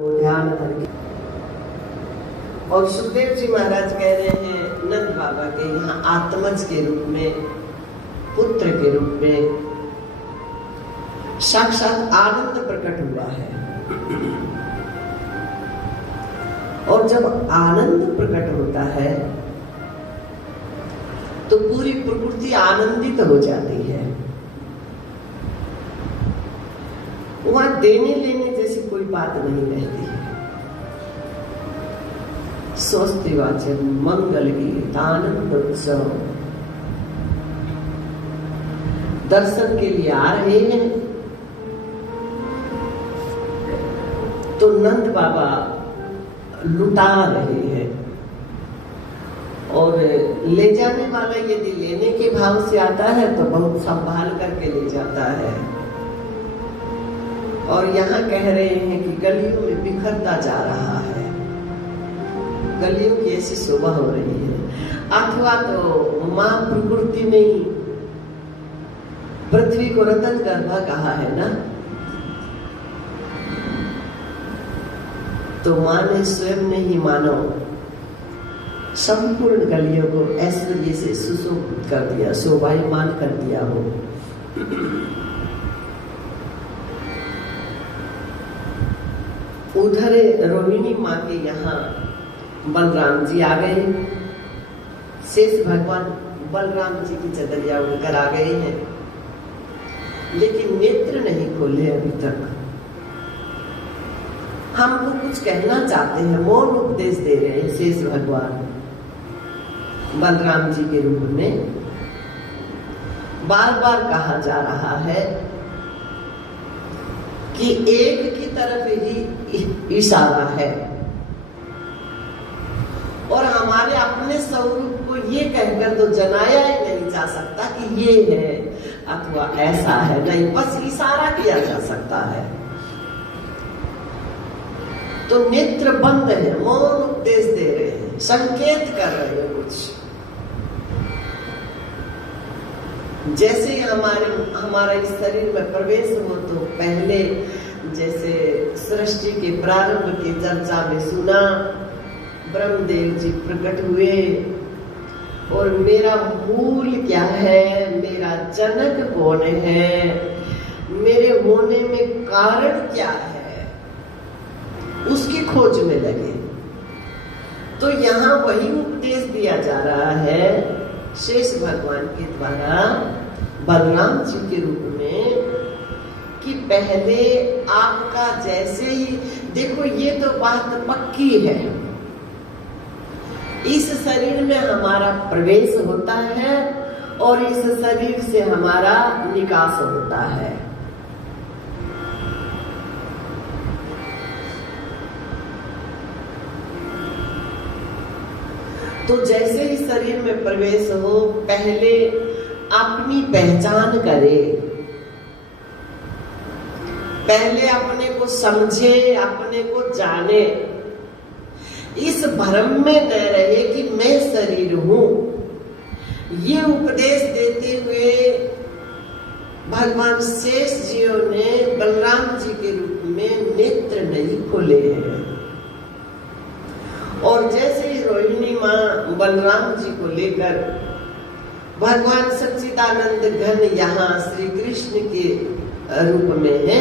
ध्यान करके। और सुखदेव जी महाराज कह रहे हैं नंद बाबा के यहाँ आत्मज के रूप में, पुत्र के रूप में साक्षात आनंद प्रकट हुआ है। और जब आनंद प्रकट होता है तो पूरी प्रकृति आनंदित हो जाती है। वहां देने लेने जैसी कोई बात नहीं रहती है। स्वस्ति वाचन मंगल गीत आनंद उत्सव दर्शन के लिए आ रहे हैं तो नंद बाबा लुटा रहे हैं। और ले जाने वाला यदि लेने के भाव से आता है तो बहुत संभाल करके ले जाता है। और यहाँ कह रहे हैं कि गलियों में बिखरता जा रहा है, गलियों की ऐसी शोभा हो रही है। अथवा तो मां प्रकृति ने पृथ्वी को रतन गर्भा कहा है ना, तो मां ने स्वयं ने ही मानव संपूर्ण गलियों को ऐश्वर्य से सुशोभित कर दिया, शोभायमान कर दिया हो। उधर रोहिणी माँ के यहाँ बलराम जी आ गए। शेष भगवान बलराम जी की चदरिया उड़कर आ गए हैं, लेकिन नेत्र नहीं खोले अभी तक। हमको कुछ कहना चाहते हैं, मौन उपदेश दे रहे हैं शेष भगवान बलराम जी के रूप में। बार बार कहा जा रहा है कि एक की तरफ ही इशारा है और हमारे अपने स्वरूप को ये कहकर तो जनाया ही नहीं जा सकता कि ये है अथवा ऐसा है, नहीं, बस इशारा किया जा सकता है। तो नेत्र बंद है, मौन उपदेश दे रहे हैं, संकेत कर रहे हैं कुछ। जैसे हमारा इस शरीर में प्रवेश हो तो पहले जैसे सृष्टि के प्रारंभ की चर्चा में सुना, ब्रह्मदेव जी प्रकट हुए और मेरा मूल क्या है, मेरा जनक कौन है, मेरे होने में कारण क्या है, उसकी खोज में लगे। तो यहाँ वही उपदेश दिया जा रहा है शेष भगवान के द्वारा बलराम जी के रूप में कि पहले आपका जैसे ही देखो, ये तो बात पक्की है, इस शरीर में हमारा प्रवेश होता है और इस शरीर से हमारा निकास होता है। तो जैसे ही शरीर में प्रवेश हो, पहले अपनी पहचान करे, पहले अपने को समझे, अपने को जाने, इस भ्रम में न रहे कि मैं शरीर हूं। ये उपदेश देते हुए भगवान शेष जियों ने बलराम जी के रूप में नेत्र नहीं खोले हैं। और जैसे ही रोहिणी माँ बलराम जी को लेकर भगवान सच्चिदानंद घन यहाँ श्री कृष्ण के रूप में है,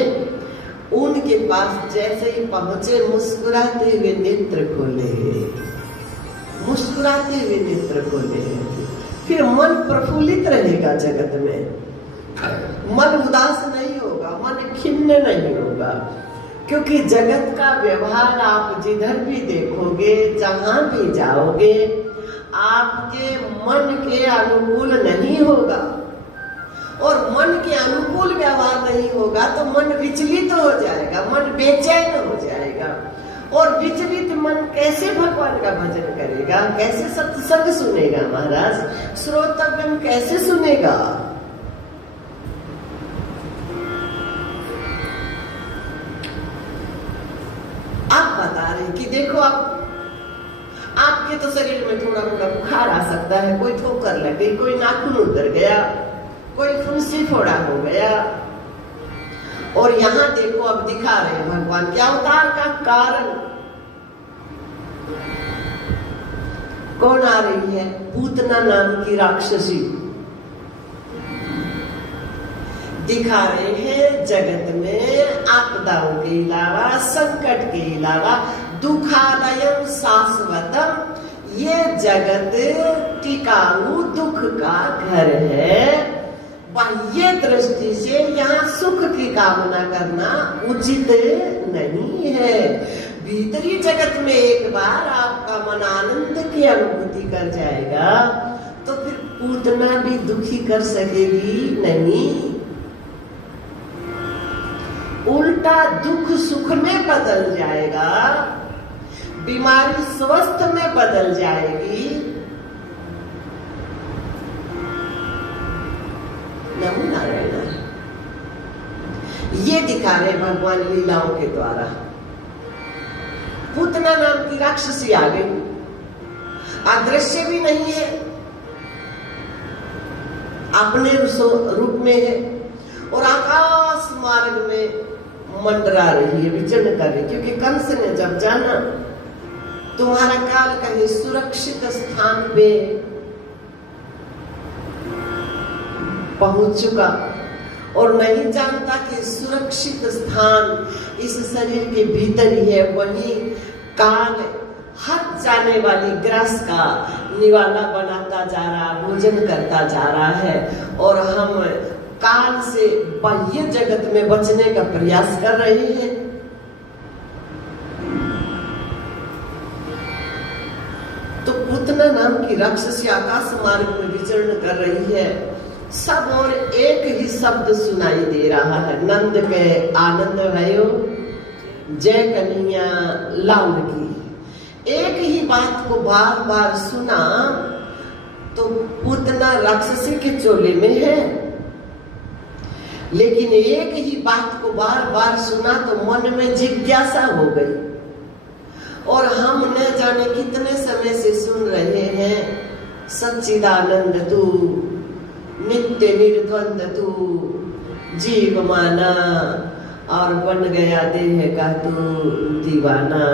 उनके पास जैसे ही पहुंचे मुस्कुराते हुए नेत्र खोले, मुस्कुराते हुए नेत्र खोले। फिर मन प्रफुल्लित रहेगा जगत में, मन उदास नहीं होगा, मन खिन्न नहीं होगा, क्योंकि जगत का व्यवहार आप जिधर भी देखोगे, जहां भी जाओगे, आपके मन के अनुकूल नहीं होगा। और मन के अनुकूल व्यवहार नहीं होगा तो मन विचलित हो जाएगा, मन बेचैन हो जाएगा। और विचलित मन कैसे भगवान का भजन करेगा, कैसे सत्संग सुनेगा महाराज, श्रोतव्यम कैसे सुनेगा। आप बता रहे कि देखो, आपके तो शरीर में थोड़ा थोड़ा बुखार आ सकता है, कोई ठोकर लग गई, कोई नाखून उतर गया, कोई फुंसी फोड़ा हो गया, और यहाँ देखो अब दिखा रहे हैं भगवान के अवतार का कारण। कौन आ रही है? पूतना नाम की राक्षसी। दिखा रहे हैं जगत में आपदाओं के अलावा, संकट के अलावा दुखालयम शाश्वतम, ये जगत टिकाऊ दुख का घर है। बाह्य दृष्टि से यहाँ सुख की कामना करना उचित नहीं है। भीतरी जगत में एक बार आपका मन आनंद की अनुभूति कर जाएगा तो फिर पूतना भी दुखी कर सकेगी नहीं। उल्टा दुख सुख में बदल जाएगा, बीमारी स्वस्थ में बदल जाएगी। नमो नारायण। ये दिखा रहे भगवान लीलाओं के द्वारा। पूतना नाम की राक्षसी आ गई, अदृश्य भी नहीं है, अपने रूप में है और आकाश मार्ग में मंडरा रही है, विचरण कर रही। क्योंकि कंस ने जब जाना तुम्हारा काल कहीं सुरक्षित स्थान पे पहुंच चुका और नहीं जानता कि सुरक्षित स्थान इस शरीर के भीतर ही है, वही काल हट जाने वाली ग्रस का निवाला बनाता जा रहा, भोजन करता जा रहा है और हम काल से बाह्य जगत में बचने का प्रयास कर रहे हैं। तो पूतना नाम की राक्षसी आकाश मार्ग में विचरण कर रही है। सब और एक ही शब्द सुनाई दे रहा है, नंद के आनंद भयो, जय कन्हैया लाल की। एक ही बात को बार बार सुना तो पूतना राक्षसी के चोले में है, लेकिन एक ही बात को बार बार सुना तो मन में जिज्ञासा हो गई। और हम न जाने कितने समय से सुन रहे हैं, सच्चिदानंद तू, नित्य निर्द्वंद तू, जीव माना और बन गया देह का तू दीवाना।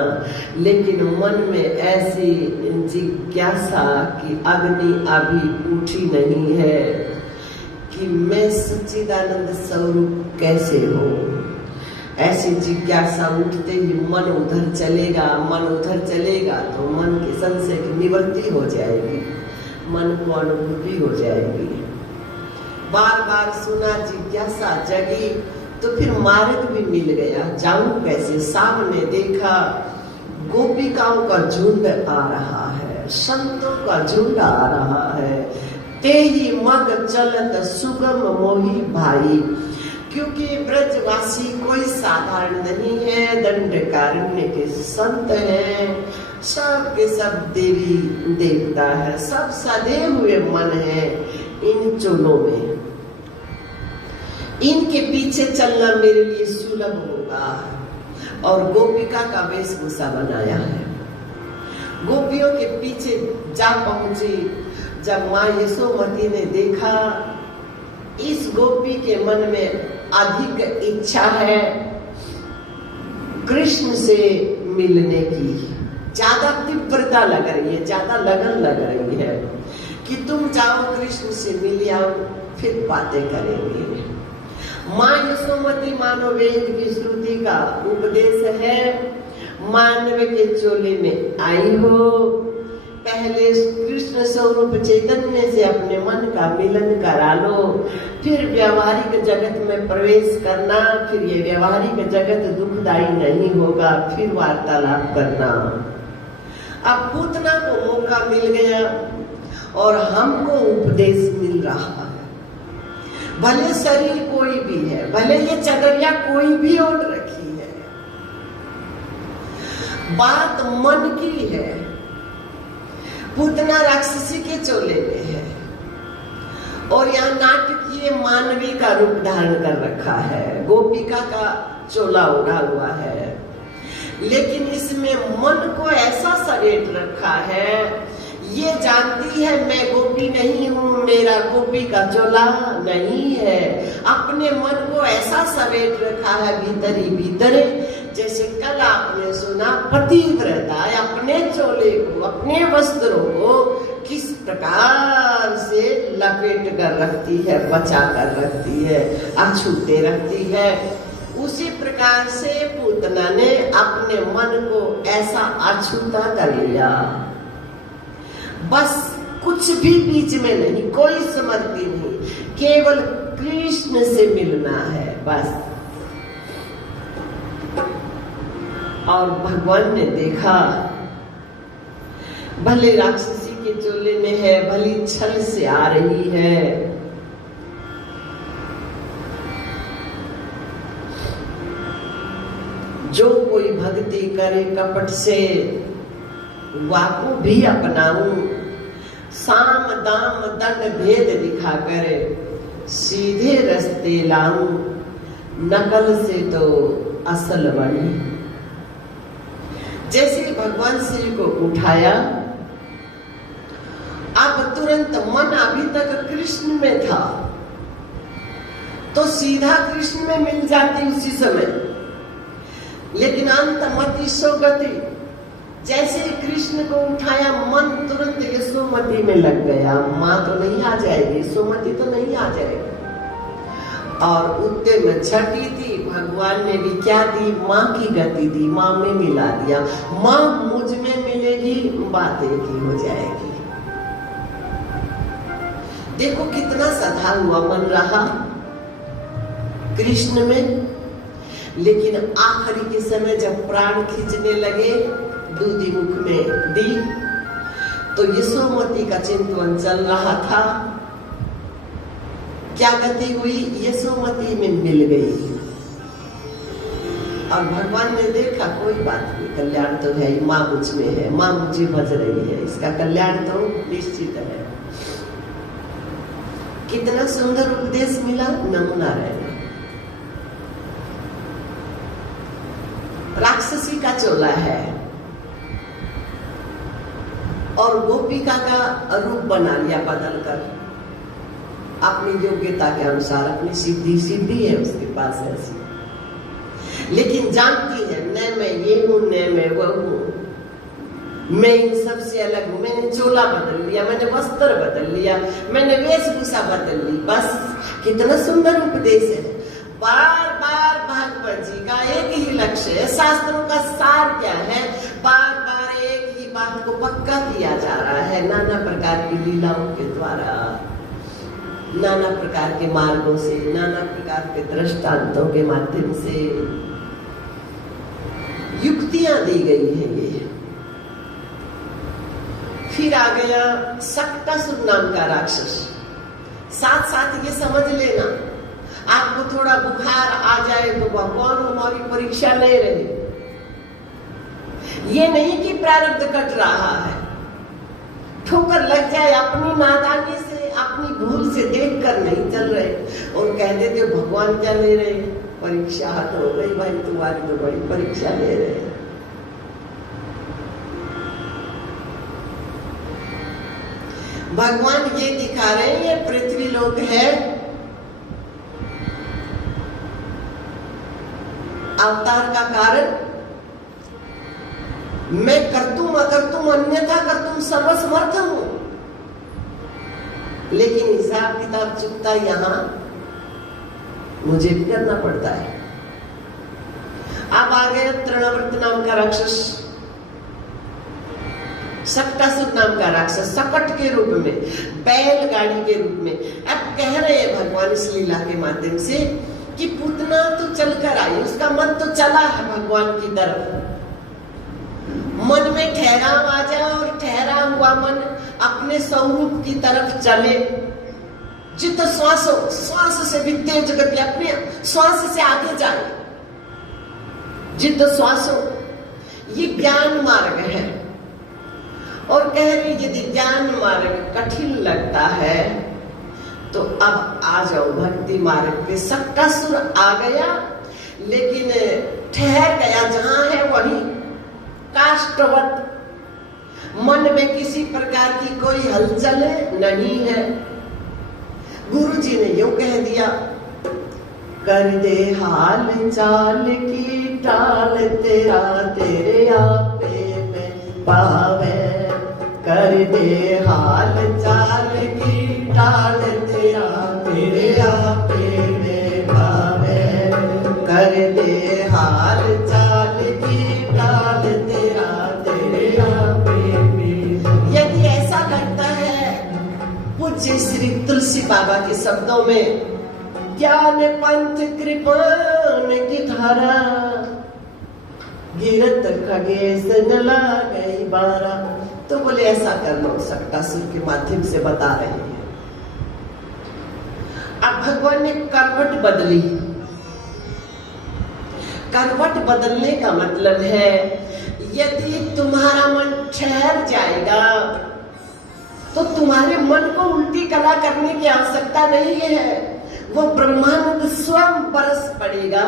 लेकिन मन में ऐसी जिज्ञासा की अग्नि अभी उठी नहीं है कि मैं सच्चिदानंद स्वरूप कैसे हो। ऐसी जिज्ञासा उठते ही मन उधर चलेगा, मन उधर चलेगा तो मन के संशय की निवृत्ति हो जाएगी, मन को अनुभूति हो जाएगी। बार बार सुना, जिज्ञासा जगी तो फिर मार्ग भी मिल गया, जाऊं कैसे। सामने देखा गोपिकाओं का झुंड आ रहा है, संतों का झुंड आ रहा है। ते ही मग चलत सुगम मोही भाई, क्योंकि ब्रजवासी कोई साधारण नहीं है, दंडकारण्य के संत हैं, सब के सब देवी देवता है, सब सधे हुए मन है इन चोलों में। इनके पीछे चलना मेरे लिए सुलभ होगा। और गोपिका का वेशभूषा बनाया है, गोपियों के पीछे जा पहुंची। जब माँ यशोमती ने देखा इस गोपी के मन में अधिक इच्छा है कृष्ण से मिलने की, ज्यादा तीव्रता लग रही है, ज्यादा लगन लग रही है कि तुम जाओ कृष्ण से मिल आओ, फिर बातें करेंगे। माँ यशोमती मानो वेद की श्रुति का उपदेश है, मानव के चोले में आई हो, पहले कृष्ण स्वरूप चैतन्य से अपने मन का मिलन करा लो, फिर व्यवहारिक जगत में प्रवेश करना। फिर ये व्यवहारिक जगत दुखदायी नहीं होगा, फिर वार्तालाप करना। अब पूतना को मौका मिल गया और हमको उपदेश मिल रहा है। भले शरीर कोई भी है, भले ये चदरिया कोई भी ओढ़ रखी है, बात मन की है। पूतना राक्षसी के चोले में है और यहाँ नाटकीय मानवी का रूप धारण कर रखा है, गोपिका का चोला ओढ़ा हुआ है। लेकिन इसमें मन को ऐसा समेट रखा है, ये जानती है मैं गोपी नहीं हूँ, मेरा गोपी का चोला नहीं है। अपने मन को ऐसा समेट रखा है भीतर ही भीतर, जैसे कल आपने सुना पतिव्रता अपने चोले को, अपने वस्त्रों को किस प्रकार से लपेट कर रखती है, बचा कर रखती है, अछूते रखती है। उसी प्रकार से पूतना ने अपने मन को ऐसा अछूता कर लिया। बस कुछ भी बीच में नहीं, कोई स्मृति नहीं, केवल कृष्ण से मिलना है बस। और भगवान ने देखा भले राक्षसी के चोले में है, भली छल से आ रही है, जो कोई भक्ति करे कपट से वाको भी अपनाऊं, साम दाम दंड भेद दिखा करे सीधे रास्ते लाऊं, नकल से तो असल बनी। जैसे भगवान श्री को उठाया, अब तुरंत मन अभी तक कृष्ण में था तो सीधा कृष्ण में मिल जाती उसी समय, लेकिन अंत मति सो गति। जैसे कृष्ण को उठाया मन तुरंत यशोमती में लग गया। माँ तो नहीं आ जाएगी, यशोमती तो नहीं आ जाएगी। और उतने में छठी थी, भगवान ने भी क्या दी, माँ की गति दी, माँ में मिला दिया। माँ मुझ में मिलेगी, बात एक ही हो जाएगी। देखो कितना सधा हुआ मन रहा कृष्ण में, लेकिन आखिरी के समय जब प्राण खींचने लगे दूधी मुख में दी, तो यशोमती का चिंतन चल रहा था। क्या गति हुई, यशोमती में मिल गई। और भगवान ने देखा कोई बात नहीं, कल्याण तो है, माँ मुझ में है, माँ मुझे भज रही है, इसका कल्याण तो निश्चित है। कितना सुंदर उपदेश मिला, नमो नारायण। राक्षसी का चोला है और गोपिका का रूप बना लिया बदल कर, अपनी योग्यता के अनुसार, अपनी सिद्धि है उसके पास ऐसी, लेकिन जानती है न मैं ये हूं न मैं वो हूं, मैं इन सबसे अलग हूं। मैंने चोला बदल लिया, मैंने वस्त्र बदल लिया, मैंने वेशभूषा बदल ली, बस। कितना सुंदर उपदेश है। बार बार भागवत जी का एक ही लक्ष्य है, शास्त्रों का सार क्या है, बार बार एक ही बात को पक्का किया जा रहा है, नाना प्रकार की लीलाओं के द्वारा, नाना प्रकार के मार्गों से, नाना प्रकार के दृष्टांतों के माध्यम से युक्तियां दी गई है। ये फिर आ गया सक्टासुर नाम का राक्षस। साथ साथ ये समझ लेना, आपको थोड़ा बुखार आ जाए तो भगवान हमारी परीक्षा ले रहे। ये नहीं कि प्रारब्ध कट रहा है, ठोकर लग जाए अपनी नादानी से, अपनी भूल से देख कर नहीं चल रहे और कहते थे भगवान क्या ले रहे, परीक्षा हाथ हो गई भाई तुम्हारी, तो बड़ी परीक्षा ले रहे। भगवान ये दिखा रहे हैं ये पृथ्वी लोक है, अवतार का कारण मैं करतुम अकर्तुम अन्यथा करतुम सर्वसमर्थ हूं, लेकिन हिसाब किताब चुकता यहाँ मुझे भी करना पड़ता है। अब आ गया तृणव्रत नाम का राक्षस, सक्टासुर नाम का राक्षस, सकट के रूप में, बैलगाड़ी के रूप में। अब कह रहे हैं भगवान इस लीला के माध्यम से कि पूतना तो चलकर आई, उसका मन तो चला है भगवान की तरफ। मन में ठहराव आ जाए और ठहरा हुआ मन अपने स्वरूप की तरफ चले। जित श्वास से भी तेज गति, अपने श्वास से आगे जाए। जित श्वासो, ये ज्ञान मार्ग है। और कह रही यदि ज्ञान मार्ग कठिन लगता है तो अब आ जाओ भक्ति मार्ग पे। सक्टासुर आ गया लेकिन ठहर गया, जहां है वहीं काष्ठवत मन में किसी प्रकार की कोई हलचल नहीं है। गुरु जी ने यूं कह दिया, कर दे हाल चाल की टाल तेरा तेरे आपे में पावे। कर दे हाल चाल की टाल तेरा तेरे आपे में पावे। कर दे हाल चाल की टाल तेरा तेरे आपे में। यदि ऐसा लगता है, पूज्य श्री तुलसी बाबा के शब्दों में, ज्ञान पंथ कृपान की धारा, गिरत खगेश नला गई बारा। तो बोले ऐसा करना सक्टासुर के माध्यम से बता रहे हैं। अब भगवान ने करवट बदली। करवट बदलने का मतलब है, यदि तुम्हारा मन ठहर जाएगा तो तुम्हारे मन को उल्टी कला करने की आवश्यकता नहीं है। वो ब्रह्मानंद स्वयं बरस पड़ेगा,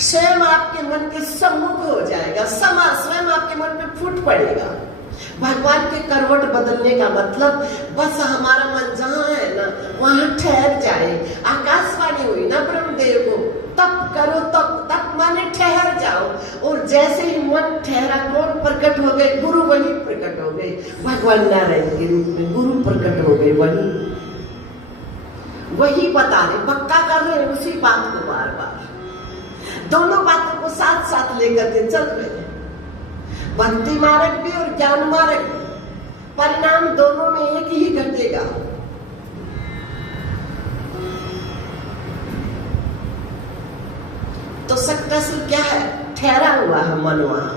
स्वयं आपके मन के सम्मुख हो जाएगा, समा स्वयं आपके मन में फूट पड़ेगा। भगवान के करवट बदलने का मतलब बस हमारा मन जहाँ है ना वहाँ ठहर जाए। आकाशवाणी हुई ना ब्रह्मदेव को, तप करो, तप माने ठहर जाओ। और जैसे ही मन ठहरा, कौन प्रकट हो गए? गुरु वही प्रकट हो गए। भगवान नारायण के रूप में गुरु प्रकट हो गए। वही बता रहे, पक्का कर रहे उसी बात को बार बार। दोनों बातों को साथ साथ लेकर के चल रहे हैं, भक्ति मार्ग भी और ज्ञान मार्ग भी। परिणाम दोनों में एक ही घटेगा। तो सक्टासुर क्या है? ठहरा हुआ है मन वहां।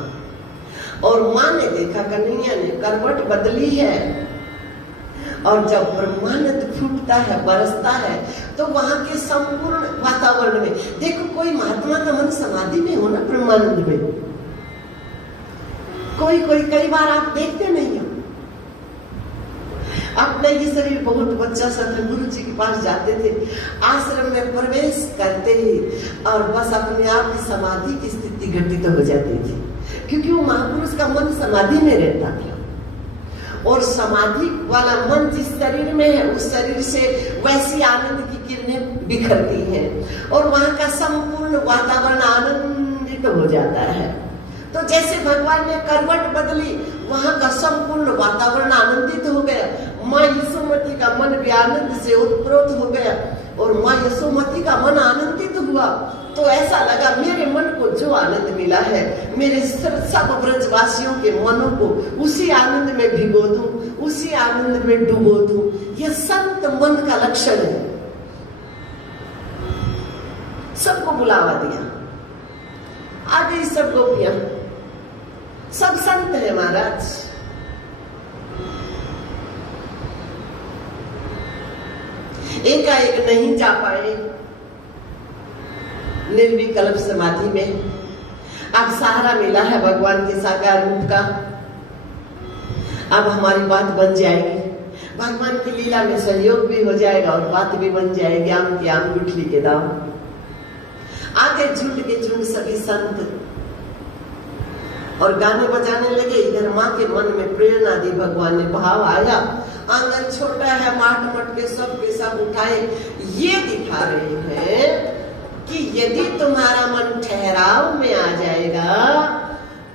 और माँ ने देखा, कन्हैया ने करवट बदली है। और जब ब्रह्मानंद फूटता है, बरसता है, तो वहां के संपूर्ण वातावरण में देखो, कोई महात्मा का मन समाधि में हो ना, ब्रह्मानंद में। कोई कई बार आप देखते नहीं हो। अपने ये शरीर, बहुत बच्चा सा था, गुरु जी के पास जाते थे, आश्रम में प्रवेश करते ही और बस अपने आप की समाधि की स्थिति घटित हो जाती थी, क्योंकि वो महापुरुष का मन समाधि में रहता था। और समाधि वाला मन जिस शरीर में है, उस शरीर से वैसी आनंद की किरणें बिखरती हैं और वहां का संपूर्ण वातावरण आनंदित हो जाता है। तो जैसे भगवान ने करवट बदली, वहां का संपूर्ण वातावरण आनंदित हो गया। माँ यशोमती का मन भी आनंद से उत्प्रोत हो गया और माँ यशोमती का मन आनंदित हुआ। तो ऐसा लगा, मेरे मन को जो आनंद मिला है, मेरे सब ब्रजवासियों के मनों को उसी आनंद में भिगो दूं, उसी आनंद में डुबो दूं। यह संत मन का लक्षण है। सबको बुलावा दिया, आ गई सब गोपियां, सब संत है महाराज। एकाएक नहीं जा पाए निर्विकल्प समाधि में। अब सहारा मिला है भगवान के साकार रूप का। अब हमारी बात बन जाएगी, भगवान की लीला में सहयोग भी हो जाएगा और बात भी बन जाएगी। आम की आम, गुठली के दाम। आगे झुंड के झुंड सभी संत और गाने बजाने लगे। इधर माँ के मन में प्रेरणा दी भगवान ने, भाव आया। आंगन छोटा है, माट मटके सब के सब उठाए। ये दिखा रहे हैं कि यदि तुम्हारा मन ठहराव में आ जाएगा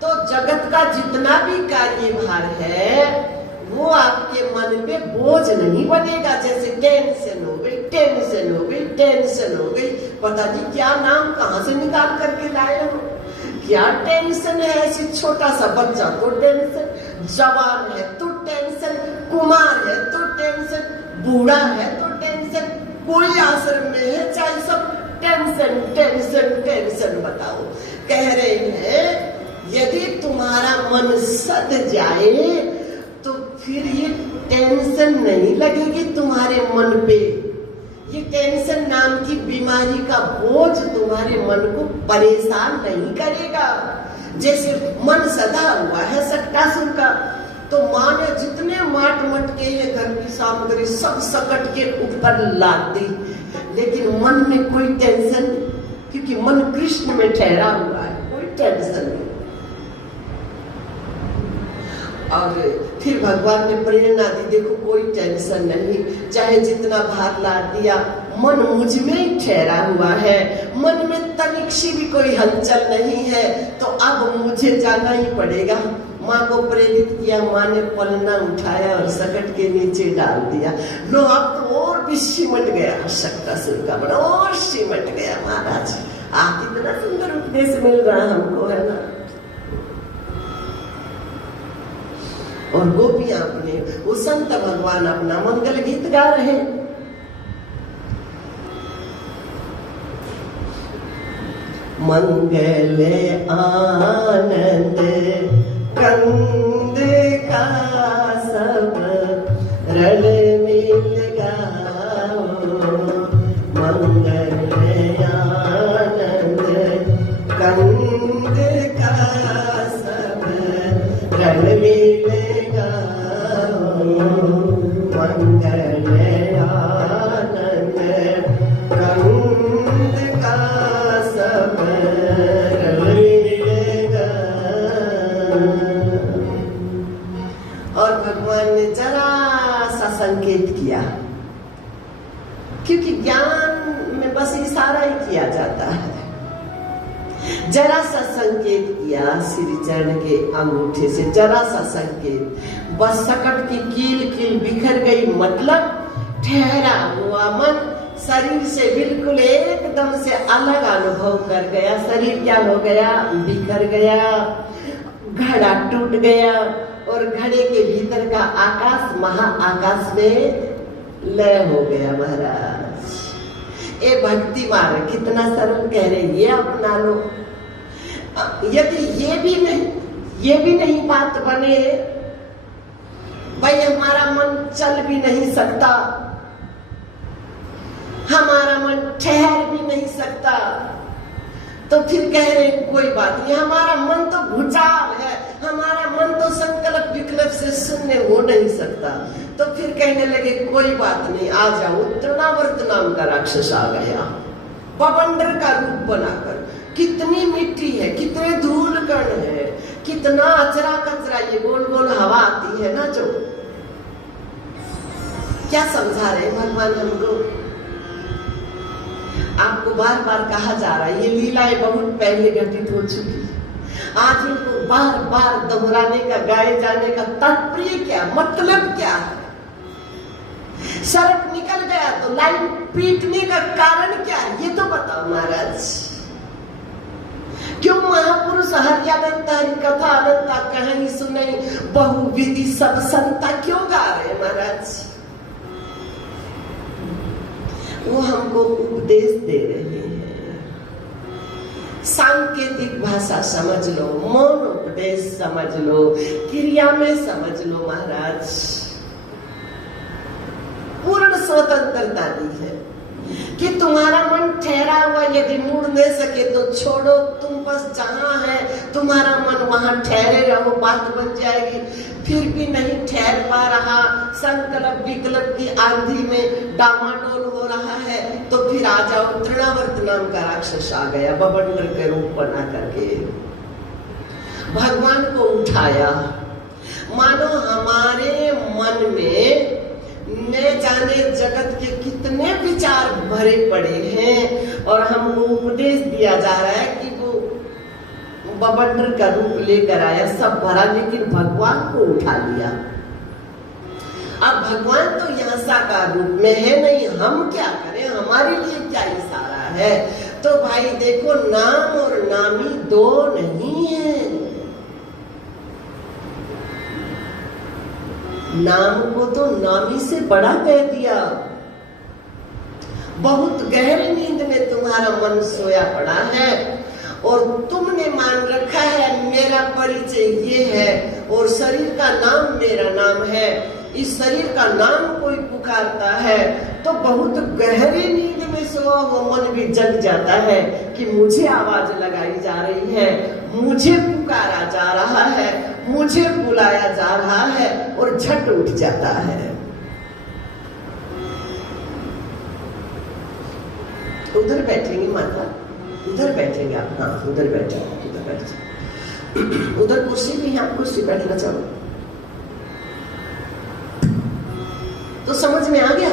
तो जगत का जितना भी कार्यभार है वो आपके मन पे बोझ नहीं बनेगा। जैसे टेंशन हो गई, टेंशन हो गई, टेंशन हो गई, पता नहीं क्या नाम कहाँ से निकाल करके लाए हो। क्या टेंशन है? ऐसी छोटा सा बच्चा तो टेंशन, जवान है तो टेंशन, कुमार है तो टेंशन, बूढ़ा है तो टेंशन, कोई आश्रम में है चाहे सब टेंशन टेंशन टेंशन। बताओ, कह रहे हैं यदि तुम्हारा मन सद जाए तो फिर ये टेंशन नहीं लगेगी तुम्हारे मन पे। ये टेंशन नाम की बीमारी का बोझ तुम्हारे मन को परेशान नहीं करेगा। जैसे मन सदा हुआ है सक्टासुर का, तो माँ ने जितने माट मटके ये घर की सामग्री सब सकट के ऊपर लाद दी, लेकिन मन में कोई टेंशन नहीं, क्योंकि मन कृष्ण में ठहरा हुआ है, कोई टेंशन नहीं। और फिर भगवान ने प्रेरणा दी, देखो कोई टेंशन नहीं, चाहे जितना भार ला दिया, मन मुझ में ही ठहरा हुआ है, मन में तनिक सी भी कोई हलचल नहीं है, तो अब मुझे जाना ही पड़ेगा। माँ को प्रेरित किया, माँ ने पलना उठाया और सकट के नीचे डाल दिया। लो अब तो और भी सिमट गया शक्तासुर का मन, और सिमट गया। महाराज कितना सुंदर उपदेश मिल रहा हमको, है ना। और गोपियां अपने, वो संत भगवान अपना मंगल गीत गा रहे। मंगल आनंद कंद का सब रण मिल गाओ, मंगल आनंद कंद का सब रण मिल गाओ, मंगल आनंद कंद का सब रण मिल गाओ। और भगवान ने जरा सा संकेत किया, क्योंकि ज्ञान में बस इशारा ही किया जाता है। जरा सा संकेत किया श्री चरण के अंगूठे से, जरा सा संकेत, बस सकट की कील कील बिखर गई। मतलब ठहरा हुआ मन शरीर से बिल्कुल एकदम से अलग अनुभव कर गया। शरीर क्या हो गया? बिखर गया, घड़ा टूट गया, और घड़े के भीतर का आकाश महाआकाश में लय हो गया। महाराज ये भक्ति मार्ग कितना सरल कह रहे, ये अपना लो। यदि ये भी नहीं बात बने, भाई हमारा मन चल भी नहीं सकता, हमारा मन ठहर भी नहीं सकता, तो फिर कह रहे कोई बात नहीं, हमारा मन तो भूचाल है, हमारा मन तो संकल्प विकल्प से शून्य हो नहीं सकता। तो फिर कहने लगे कोई बात नहीं, आ जाओ। तृणावर्त नाम का राक्षस आ गया, बवंडर का रूप बनाकर। कितनी मिट्टी है, कितने धूल कण है, कितना अचरा कचरा, ये गोल गोल हवा आती है ना, जो क्या समझा रहे भगवान हमको। आपको बार बार कहा जा रहा है, ये लीलाएं बहुत पहले घटित हो चुकी, आज इनको बार बार दोहराने का, गाए जाने का तात्पर्य क्या, मतलब क्या है। सर्प निकल गया तो लाइन पीटने का कारण क्या है, ये तो बताओ महाराज। क्यों महापुरुष हरियानंद हरि कथा अनंता कहानी सुनाई, बहुविधि सब संता क्यों गा रहे महाराज। वो हमको उपदेश दे रहे हैं। सांकेतिक भाषा समझ लो, मौन उपदेश समझ लो, क्रिया में समझ लो महाराज। पूर्ण स्वतंत्रता दी है कि तुम्हारा मन ठहरा हुआ, यदि मुड़ नहीं सके तो छोड़ो, तुम बस जहां है तुम्हारा मन वहां ठहरे रहो, बात बन जाएगी। फिर भी नहीं ठहर पा रहा, संकल्प विकल्प की आंधी में डामाडोल हो रहा है, तो फिर आ जाओ। तृणावर्त नाम का राक्षस आ गया, बवंडर के रूप बना करके भगवान को उठाया। मानो हमारे मन में न जाने जगत के कितने विचार भरे पड़े हैं, और हमको उपदेश दिया जा रहा है कि वो बवंडर का रूप लेकर आया, सब भरा, लेकिन भगवान को उठा लिया। अब भगवान तो यहाँ साकार रूप में है नहीं, हम क्या करें, हमारे लिए क्या इशारा है। तो भाई देखो, नाम और नामी दो नहीं है। नाम को तो नामी से बड़ा कह दिया। बहुत गहरी नींद में तुम्हारा मन सोया पड़ा है, और तुमने मान रखा है मेरा परिचय ये है, और शरीर का नाम मेरा नाम है। इस शरीर का नाम कोई पुकारता है तो बहुत गहरी नींद में सोया हुआ मन भी जग जाता है कि मुझे आवाज लगाई जा रही है, मुझे पुकारा जा रहा है, मुझे बुलाया जा रहा है, और झट उठ जाता है। उधर बैठेंगे माता, उधर बैठेंगे आप, हाँ उधर बैठे, उधर बैठ, उधर कुर्सी भी है, आप कुर्सी बैठना चाहो। तो समझ में आ गया,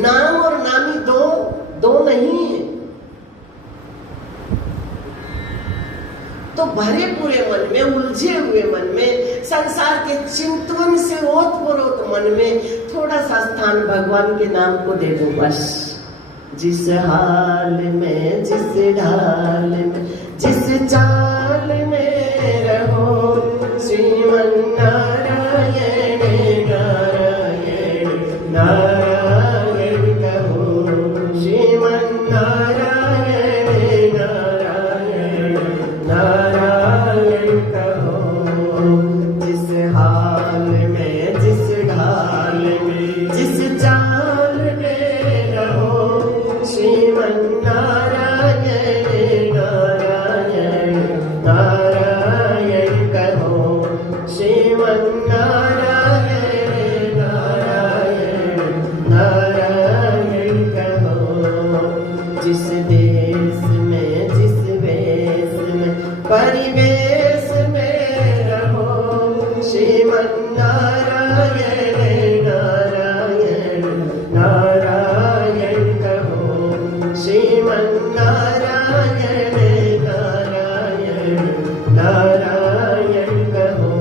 नाम और नामी दो नहीं है। तो भरे पूरे मन में, उलझे हुए मन में, संसार के चिंतन से ओतप्रोत मन में थोड़ा सा स्थान भगवान के नाम को दे दो बस। जिस हाल में, जिस ढाल में, जिस चाल में रहो, श्रीमन नारायण नारायण नारायण कहो, श्रीमन नारायण नारायण नारायण कहो। जिस हाल में, जिस ढाल में, जिस चाल में रहो, श्रीमन नारायण नारायण नारायण कहो, श्रीमन नारायण नारायण नारायण कहो। जिस देश में, जिस वेश में, परिवेश में रहो, श्रीमन नारायण नारायण नारायण कहो, श्रीमन नारायण नारायण नारायण कहो,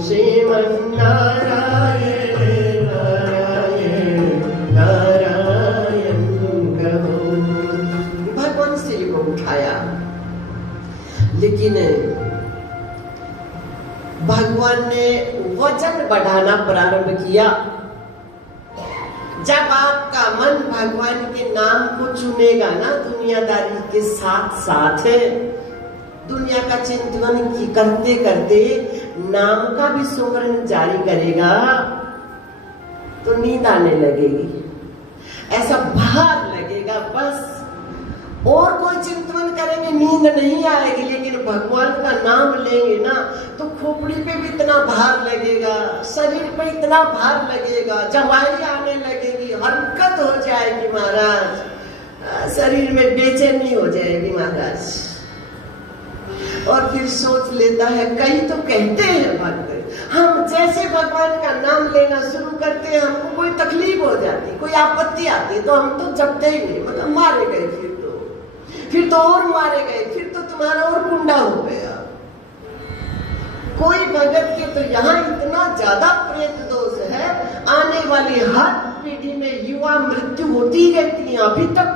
श्रीमन नारायण नारायण नारायण कहो। भगवान श्री को उठाया, लेकिन भगवान ने वजन बढ़ाना प्रारंभ किया। जब आपका मन भगवान के नाम को चुनेगा ना, दुनियादारी के साथ साथ दुनिया का चिंतन करते करते नाम का भी सुमरन जारी करेगा, तो नींद आने लगेगी, ऐसा भार लगेगा बस। और कोई चिंतन करेंगे नींद नहीं आएगी, लेकिन भगवान का नाम लेंगे ना तो खोपड़ी पे भी इतना भार लगेगा, शरीर पे इतना भार लगेगा, जवाई आने लगेगी, हरकत हो जाएगी महाराज, शरीर में बेचैनी हो जाएगी महाराज। और फिर सोच लेता है, कई तो कहते हैं भक्त, हम जैसे भगवान का नाम लेना शुरू करते हैं हमको कोई तकलीफ हो जाती, कोई आपत्ति आती, तो हम तो जपते ही नहीं, मतलब मारे गए, फिर तो और मारे गए, फिर तो तुम्हारा और कुंडा हो गया। कोई भगत के तो यहाँ इतना ज्यादा प्रेत दोष है, आने वाली हर पीढ़ी में युवा मृत्यु होती रहती है अभी तक।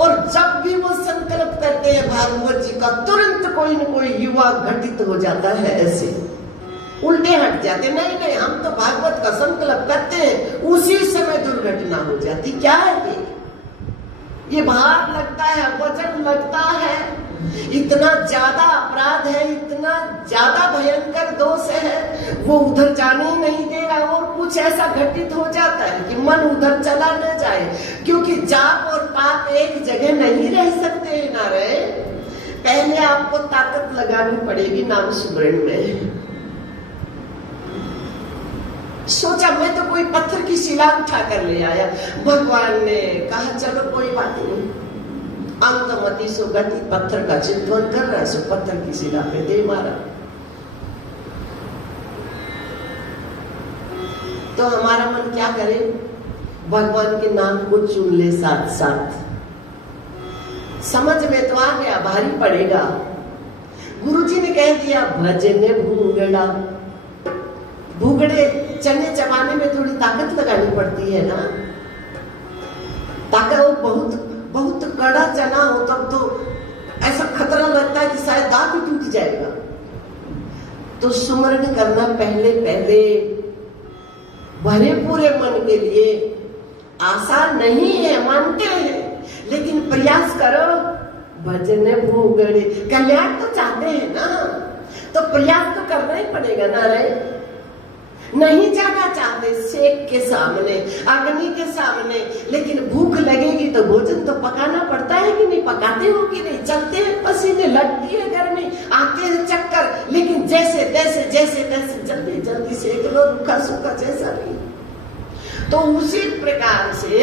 और जब भी वो संकल्प करते हैं भागवत जी का, तुरंत कोई न कोई युवा घटित हो जाता है, ऐसे उल्टे हट जाते, नहीं हम तो भागवत का संकल्प करते हैं, उसी समय दुर्घटना हो जाती। क्या है ये भार लगता है, वजन लगता है, इतना ज्यादा अपराध है, इतना ज्यादा भयंकर दोष है, वो उधर जाने ही नहीं दे रहा। और कुछ ऐसा घटित हो जाता है कि मन उधर चला न जाए, क्योंकि जाप और पाप एक जगह नहीं रह सकते ना रहे। पहले आपको ताकत लगानी पड़ेगी नाम सुमरन में। सोचा मैं तो कोई पत्थर की शिला उठा कर ले आया, भगवान ने कहा चलो कोई बात नहीं, अंतमति सो गति, पत्थर का चिंतन कर रहा है, सो पत्थर की शिला पे दे मारा। तो हमारा मन क्या करे, भगवान के नाम को चुन ले साथ साथ। समझ में तो आ गया, भारी पड़ेगा। गुरुजी ने कह दिया भजन भूगड़ा, भूगड़े चने चबाने में थोड़ी ताकत लगानी पड़ती है ना, ताकत बहुत बहुत कड़ा चना हो तब तो ऐसा खतरा लगता है कि शायद दांत ही टूट जाएगा। तो सुमरन करना पहले भरे पूरे मन के लिए आसान नहीं है, मानते हैं, लेकिन प्रयास करो। भजन भूगड़े, कल्याण तो चाहते हैं ना, तो प्रयास तो करना ही पड़ेगा ना रे। नहीं जाना चाहते सेक के सामने, अग्नि के सामने, लेकिन भूख लगेगी तो भोजन तो पकाना पड़ता है कि नहीं, पकाते हो कि नहीं, चलते हैं पसीने, लगती है गर्मी, आते हैं चक्कर, लेकिन जैसे तैसे जल्दी जल्दी सेक लो, रूखा सूखा जैसा भी। तो उसी प्रकार से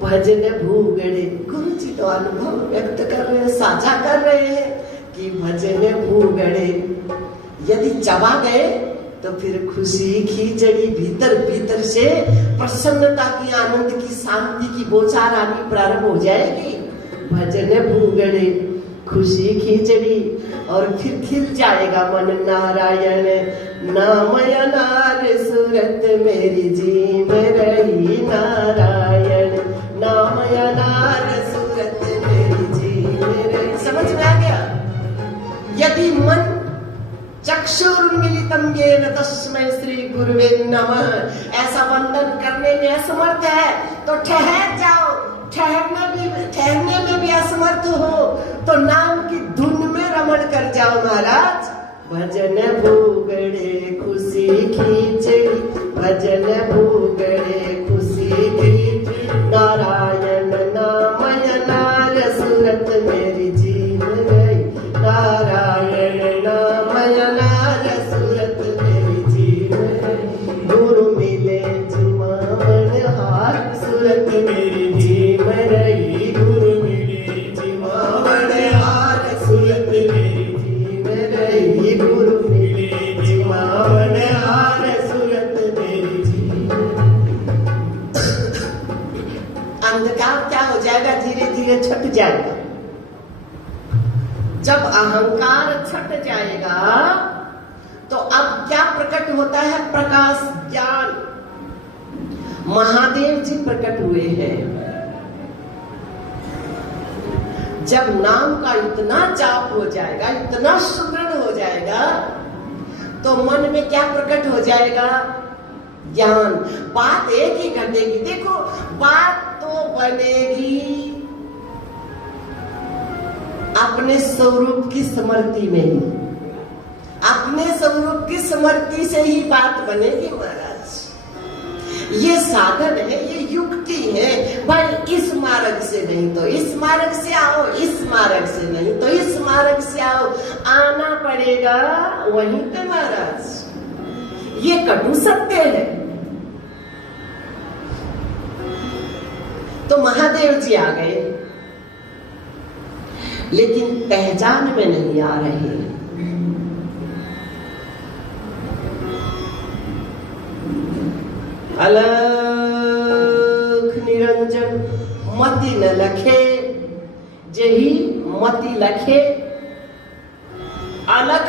भजन भूगड़े, गुरु जी तो अनुभव व्यक्त कर रहे हैं, साझा कर रहे हैं कि भजन भूगड़े, यदि चबा गए तो फिर खुशी खिचड़ी भीतर भीतर से प्रसन्नता की, आनंद की, शांति की बौछार आनी प्रारंभ हो जाएगी। भजन भूगड़े खुशी खिचड़ी और फिर खिल जाएगा मन। नारायण नामय नार सूरत मेरी जी में रही, नारायण नामय नार सूरत मेरी जी में रही। समझ में आ गया? यदि मन चक्षुर्मिलितं येन तस्मै श्री गुरुवे नमः ऐसा वंदन करने में असमर्थ है तो ठहर जाओ। ठहरने में भी असमर्थ हो तो नाम की धुन में रमण कर जाओ महाराज। भजन भूगड़े खुशी खिचड़ी, भजन भूगड़े खुशी खिचड़ी, नारायण नामय नार सूरत मेरी जी में रही, नारायण नामय नार सूरत मेरी जी में रही। गुरु मिले जिमावन हार सूरत मेरी जी में रही, गुरु मिले जिमावन हार सूरत मेरी जी में रही, गुरु मिले जिमावन हार सूरत मेरी जी। अंधकार क्या हो जाएगा? धीरे धीरे छट जाएगा। जब अहंकार छट जाएगा तो अब क्या प्रकट होता है? प्रकाश ज्ञान। महादेव जी प्रकट हुए हैं। जब नाम का इतना जाप हो जाएगा, इतना सुदृढ़ हो जाएगा, तो मन में क्या प्रकट हो जाएगा? ज्ञान। बात एक ही घटेगी। देखो, बात तो बनेगी अपने स्वरूप की स्मृति में ही, अपने स्वरूप की स्मृति से ही बात बनेगी महाराज। ये साधन है, ये युक्ति है। भाई इस मार्ग से नहीं तो इस मार्ग से आओ, इस मार्ग से नहीं तो इस मार्ग से आओ, आना पड़ेगा वहीं पे महाराज। ये कटु सत्य है। तो महादेव जी आ गए, लेकिन पहचान में नहीं आ रहे। अलख निरंजन मति न लखे, जही मति लखे। अलख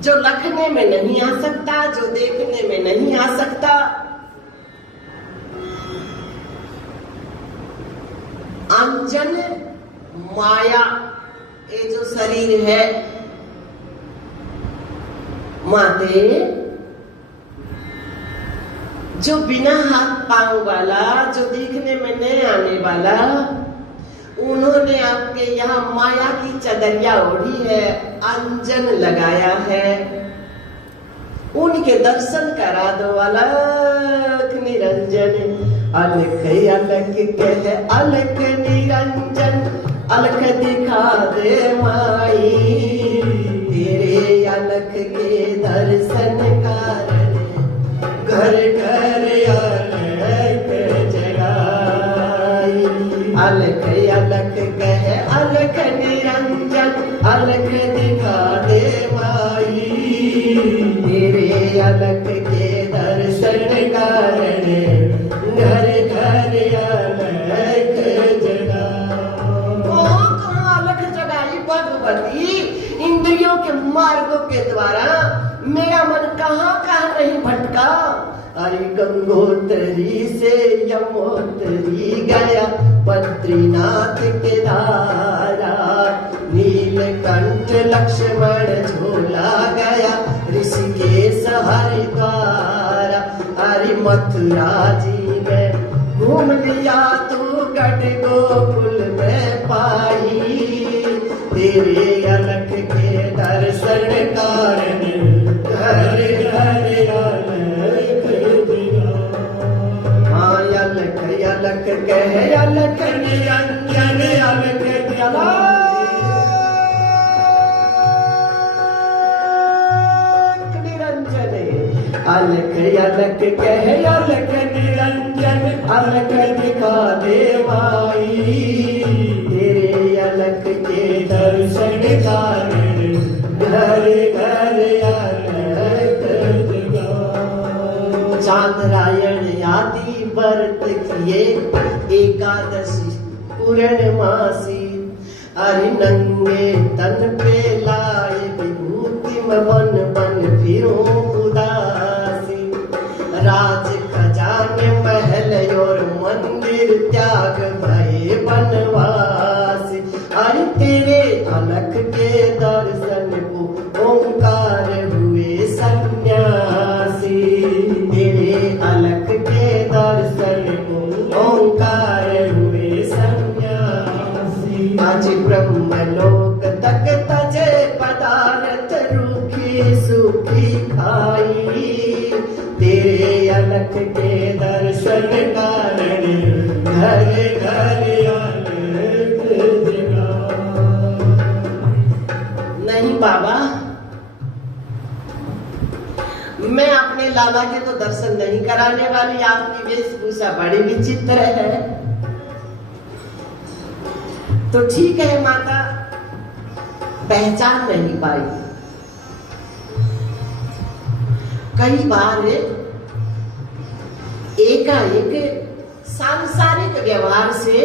जो लखने में नहीं आ सकता, जो देखने में नहीं आ सकता। अंजन माया, ये जो शरीर है माते, जो बिना हाथ पांव वाला, जो देखने में नहीं आने वाला, उन्होंने आपके यहाँ माया की चदरिया ओढ़ी है, अंजन लगाया है। उनके दर्शन करा दो। अलख निरंजन अलख अलख कह अलख निरंजन, अलख दिखा दे माई, तेरे अलख के दर्शन कारण घर घर अलख जगाई। अलख अलख कह अलख निरंजन, अलख दिखा दे माई, तेरे अलख के दर्शन कारण घर घर अलख जगाई। कहाँ अलख जगाई भगवती? इंद्रियों के मार्गों के द्वारा मेरा मन कहाँ कहाँ नहीं भटका। अरे गंगोत्री से यमोत्री गया, बद्रीनाथ के धारा, नीलकंठ लक्ष्मण झोला गया, ऋषिकेश हरिद्वार। अरे मथुरा जी में घूम लिया तू, गढ़ गोकुल में पाई, तेरे अलख के दर्शन कारण घर घर अलख जगाई। हाँ अलख अलख कह अलख निरंजन, अलख निरंजन, अलख अलख कह अलख निरंजन, अलख दिखा दे माई, तेरे अलख के दर्शन कारण घर घर अलख बादरायण आदि व्रत किए, एकादशी पूर्णमासी। अरे नंगे तन पे लाए विभूति, बन बन फिरूं उदासी। राज खजाने महल और मंदिर त्याग भये बनवासी। अरे तेरे अलख के दर्शन को ओंकार हुए सन्यासी। तेरे अलख के दर्शन को ओंकार हुए सन्यासी। आज ब्रह्मलोक तक तजे पदार्थ, रूखी सूखी खाई। तेरे अलख के दर्शन कारण घर घर आनंद जगा। नहीं बाबा, मैं अपने लाला के तो दर्शन नहीं कराने वाली। आपकी वेशभूषा बड़ी विचित्र है। तो ठीक है माता, पहचान नहीं पाई। कई बार एकाएक सांसारिक व्यवहार से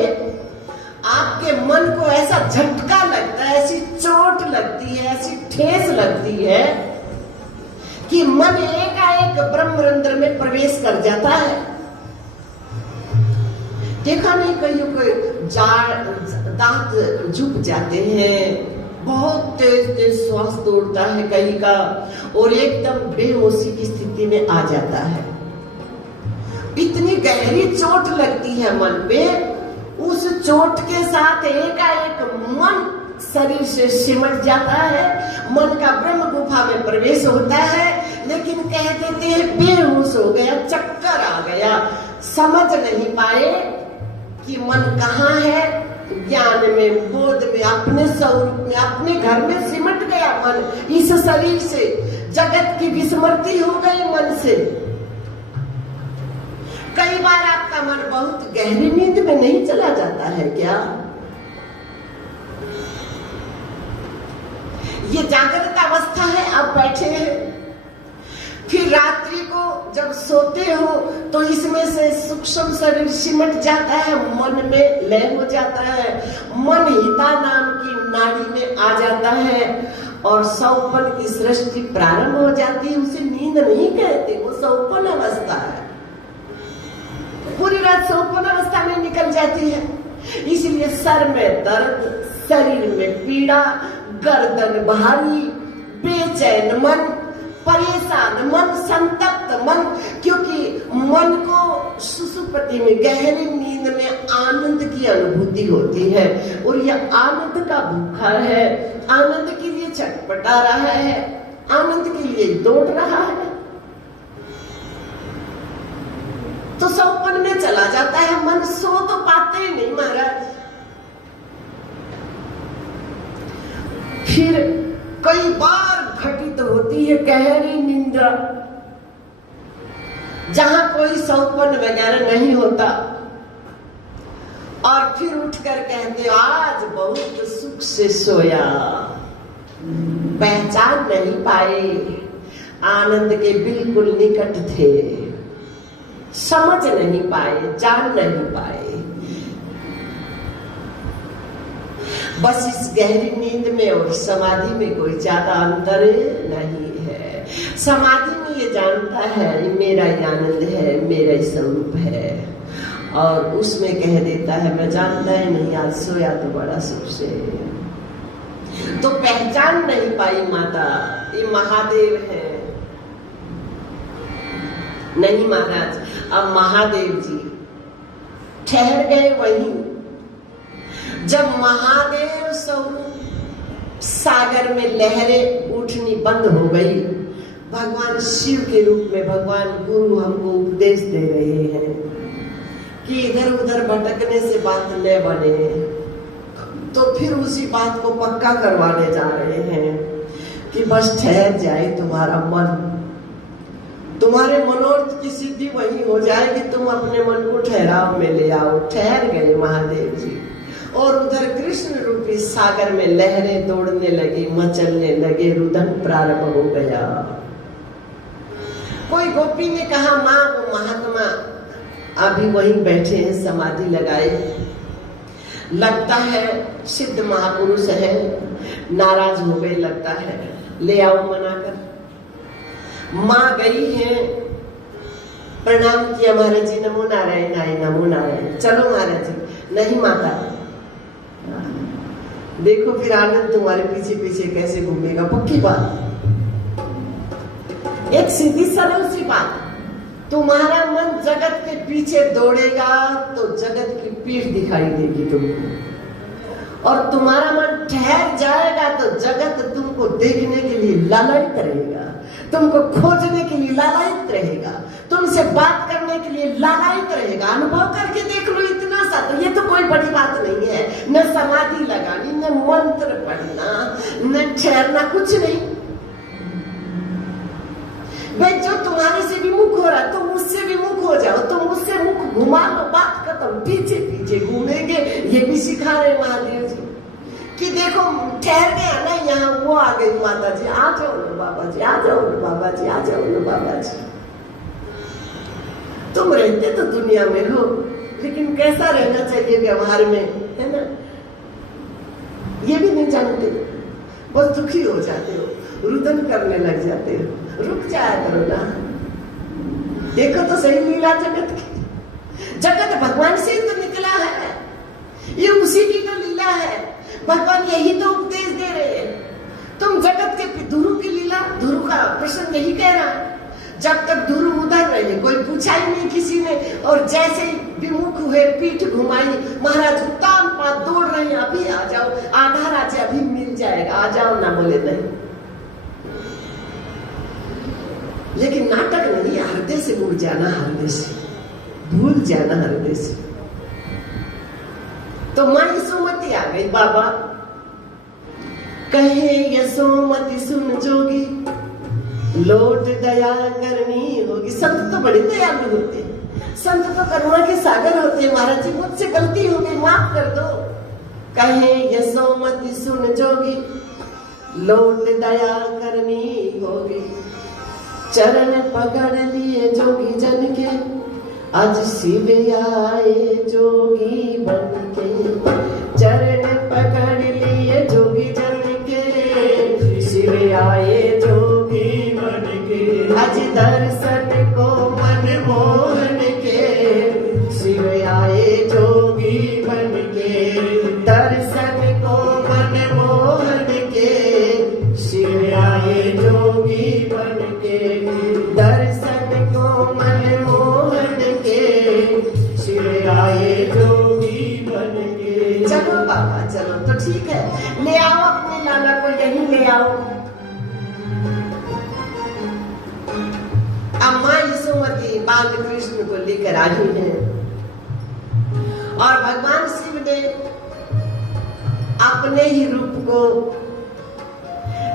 आपके मन को ऐसा झटका लगता है, ऐसी चोट लगती है, ऐसी ठेस लगती है कि मन एकाएक ब्रह्मरंध्र में प्रवेश कर जाता है। देखा नहीं, कईयों को दांत झुक जाते हैं, बहुत तेज तेज श्वास दौड़ता है कहीं का, और एकदम बेहोशी की स्थिति में आ जाता है। इतनी गहरी चोट लगती है मन पे। उस चोट के साथ एकाएक मन शरीर से सिमट जाता है, मन का ब्रह्म गुफा में प्रवेश होता है, लेकिन कह देते हैं बेहोश हो गया, चक्कर आ गया। समझ नहीं पाए कि मन कहाँ है। ज्ञान में, बोध में, अपने स्वरूप में, अपने घर में सिमट गया मन इस शरीर से। जगत की विस्मृति हो गई मन से। कई बार आपका मन बहुत गहरी नींद में नहीं चला जाता है क्या? ये जागृत अवस्था है, आप बैठे हैं, फिर रात्रि को जब सोते हो तो इसमें से सूक्ष्म शरीर सिमट जाता है, मन में लय हो जाता है, मन हिता नाम की नाड़ी में आ जाता है और सौपन की सृष्टि प्रारंभ हो जाती है। उसे नींद नहीं कहते, वो सौपन अवस्था है। पूरी रात सौपन अवस्था में निकल जाती है। इसलिए सर में दर्द, शरीर में पीड़ा, गर्दन भारी, बेचैन मन, परेशान मन, संतप्त मन, क्योंकि मन को सुषुप्ति में, गहरी नींद में आनंद की अनुभूति होती है और यह आनंद का भूखा है, आनंद के लिए छटपटा रहा है, आनंद के लिए दौड़ रहा है। तो सौपन में चला जाता है मन, सो तो पाते ही नहीं महाराज। फिर कई बार घटित होती है गहरी निंद्रा, जहां कोई सौपन वगैरह नहीं होता, और फिर उठकर कहते आज बहुत सुख से सोया। पहचान नहीं पाए, आनंद के बिल्कुल निकट थे, समझ नहीं पाए, जान नहीं पाए। बस इस गहरी नींद में और समाधि में कोई ज्यादा अंतर नहीं है। समाधि में ये जानता है ये मेरा ही आनंद है, मेरा ही स्वरूप है, और उसमें कह देता है मैं जानता ही नहीं, आज सोया तो बड़ा सुख से। तो पहचान नहीं पाई माता, ये महादेव है। नहीं महाराज, अब महादेव जी ठहर गए वहीं। जब महादेव स्वरूप सागर में लहरें उठनी बंद हो गई, भगवान शिव के रूप में भगवान गुरु हमको उपदेश दे रहे हैं कि इधर उधर भटकने से बात न बने, तो फिर उसी बात को पक्का करवाने जा रहे हैं कि बस ठहर जाए तुम्हारा मन, तुम्हारे मनोरथ की सिद्धि वही हो जाएगी, तुम अपने मन को ठहराव में ले आओ। ठहर गए महादेव जी, और उधर कृष्ण रूपी सागर में लहरें दौड़ने लगी, मचलने लगे, रुदन प्रारंभ हो गया। कोई गोपी ने कहा माँ वो महात्मा अभी वहीं बैठे हैं समाधि लगाए, लगता है सिद्ध महापुरुष है, नाराज हो गए लगता है, ले आओ मनाकर। माँ गई है, प्रणाम किया महाराज जी, नमो नारायण, आए नमो नारायण, चलो महाराज जी। नहीं माता, देखो फिर आनंद तुम्हारे पीछे पीछे कैसे घूमेगा। पक्की बात, एक सीधी सरल सी बात, तुम्हारा मन जगत के पीछे दौड़ेगा तो जगत की पीठ दिखाई देगी तुमको, और तुम्हारा मन ठहर जाएगा तो जगत तुमको देखने के लिए लालायित रहेगा, तुमको खोजने के लिए लालायित रहेगा, तुमसे बात करने के लिए लालायित रहेगा। अनुभव करके देख लो इतना सा, तो ये तो कोई बड़ी बात नहीं है। न समाधि लगानी, न मंत्र पढ़ना, न ठहरना, कुछ नहीं। वे जो तुम्हारे से विमुख हो रहा है, तुम उससे विमुख हो जाओ, तुम उससे मुख घुमा लो, बात खत्म। पीछे पीछे घूमेंगे, ये भी सिखा रहे महादेव जी कि देखो ठहर गया ना यहाँ, वो आ गई माता जी, आ जाओ ना बाबा जी, आ जाओ ना बाबा जी, आ जाओ ना बाबा जी। तुम रहते तो दुनिया में हो, लेकिन कैसा रहना चाहिए व्यवहार में, है ना, ये भी नहीं जानते। बहुत दुखी हो जाते हो, रुदन करने लग जाते हो। रुक जाया करो ना, देखो तो सही लीला जगत की। जगत भगवान से ही तो निकला है, ये उसी की तो लीला है। भगवान यही तो उपदेश दे रहे हैं। तुम जगत के ध्रुव की लीला, ध्रुव का प्रश्न यही कह रहा है, जब तक ध्रुव उधर रहे, कोई पूछा ही नहीं किसी ने, और जैसे ही विमुख हुए, पीठ घुमाई, महाराज उत्तान पात दौड़ रहे हैं, अभी आ जाओ, आधा राज्य अभी मिल जाएगा, आ जाओ ना, बोले नहीं। लेकिन नाटक नहीं, हृदय से उड़ जाना, हृदय से भूल जाना, हृदय से। तो मां यशोमती आ गई। बाबा कहे यशोमती सुन जोगी, लोट दया करनी होगी। संत तो बड़े दयालु होते हैं, संत तो करुणा के सागर होते हैं। महाराज जी मुझसे गलती हो गई, माफ कर दो। कहे यशोमती सुन जोगी, लोट दया करनी होगी। चरण पकड़ लिए जोगी जन के, आज शिव आए जोगी बन के। चरण पकड़ लिए जोगी जन के, शिव आए जोगी बन के। आज दर्शन को मन मोहन के, शिव आए जोगी बन के। दर्शन को मन मोहन के, शिव आए जोगी बन के। दर्शन को मन मोहन के, शिव आए जोगी बन के। चलो बाबा चलो, तो ठीक है, ले आओ अपने लाला को, यहीं ले आओ। अब मां यशोमती बाल कृष्ण को लेकर आई है, और भगवान शिव ने अपने ही रूप को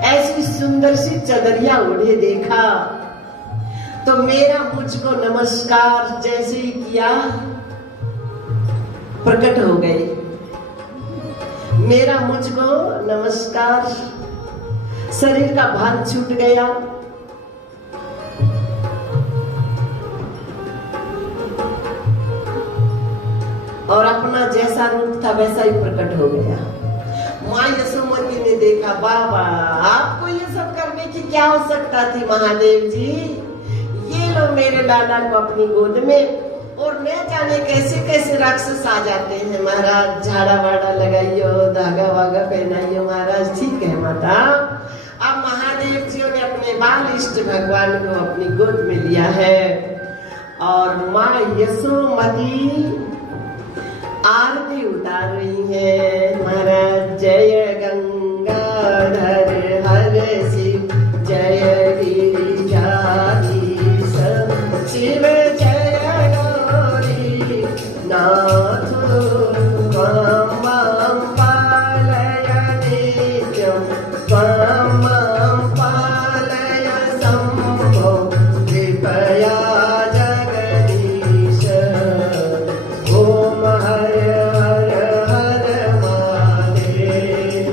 ऐसी सुंदर सी चदरिया ओढ़े देखा, तो मेरा मुझको नमस्कार जैसे ही किया, प्रकट हो गए। मेरा मुझको नमस्कार, शरीर का भान छूट गया। और अपना जैसा रूप था वैसा ही प्रकट हो गया। मां यशोमती ने देखा, बाबा आपको ये सब करने की क्या आवश्यकता थी महादेव जी, ये लो मेरे लाला को अपनी गोद में, और न जाने कैसे कैसे राक्षस आ जाते हैं। महाराज झाड़ा वाड़ा लगाइयो, धागा वागा पहनाइयो। महाराज ठीक है माता। अब महादेव जी ने अपने बाल इष्ट भगवान को अपनी गोद में लिया है, और मां यशोमती आरती उतार रही है। महाराज जय गंगाधर हर शिव, जय गिरिजाधीश शिव, जय गौरी नाथ त्वं मां पालय नित्यं, त्वं मां पालय शम्भो कृपया जगदीश। ओम हर हर हर महादेव।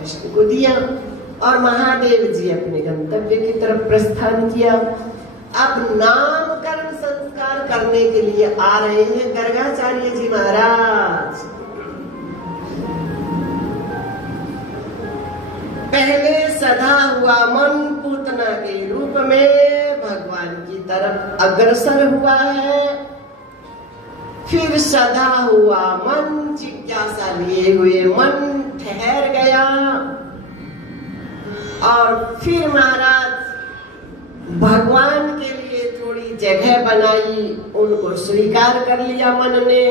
कृष्ण को दिया और महादेव जी अपने गंतव्य की तरफ प्रस्थान किया। अब नामकरण संस्कार करने के लिए आ रहे हैं गर्गाचार्य जी महाराज। पहले सधा हुआ मन पूतना के रूप में भगवान की तरफ अग्रसर हुआ है, फिर सधा हुआ मन जिज्ञासा लिए हुए मन ठहर गया और फिर महाराज भगवान के लिए थोड़ी जगह बनाई, उनको स्वीकार कर लिया मन ने।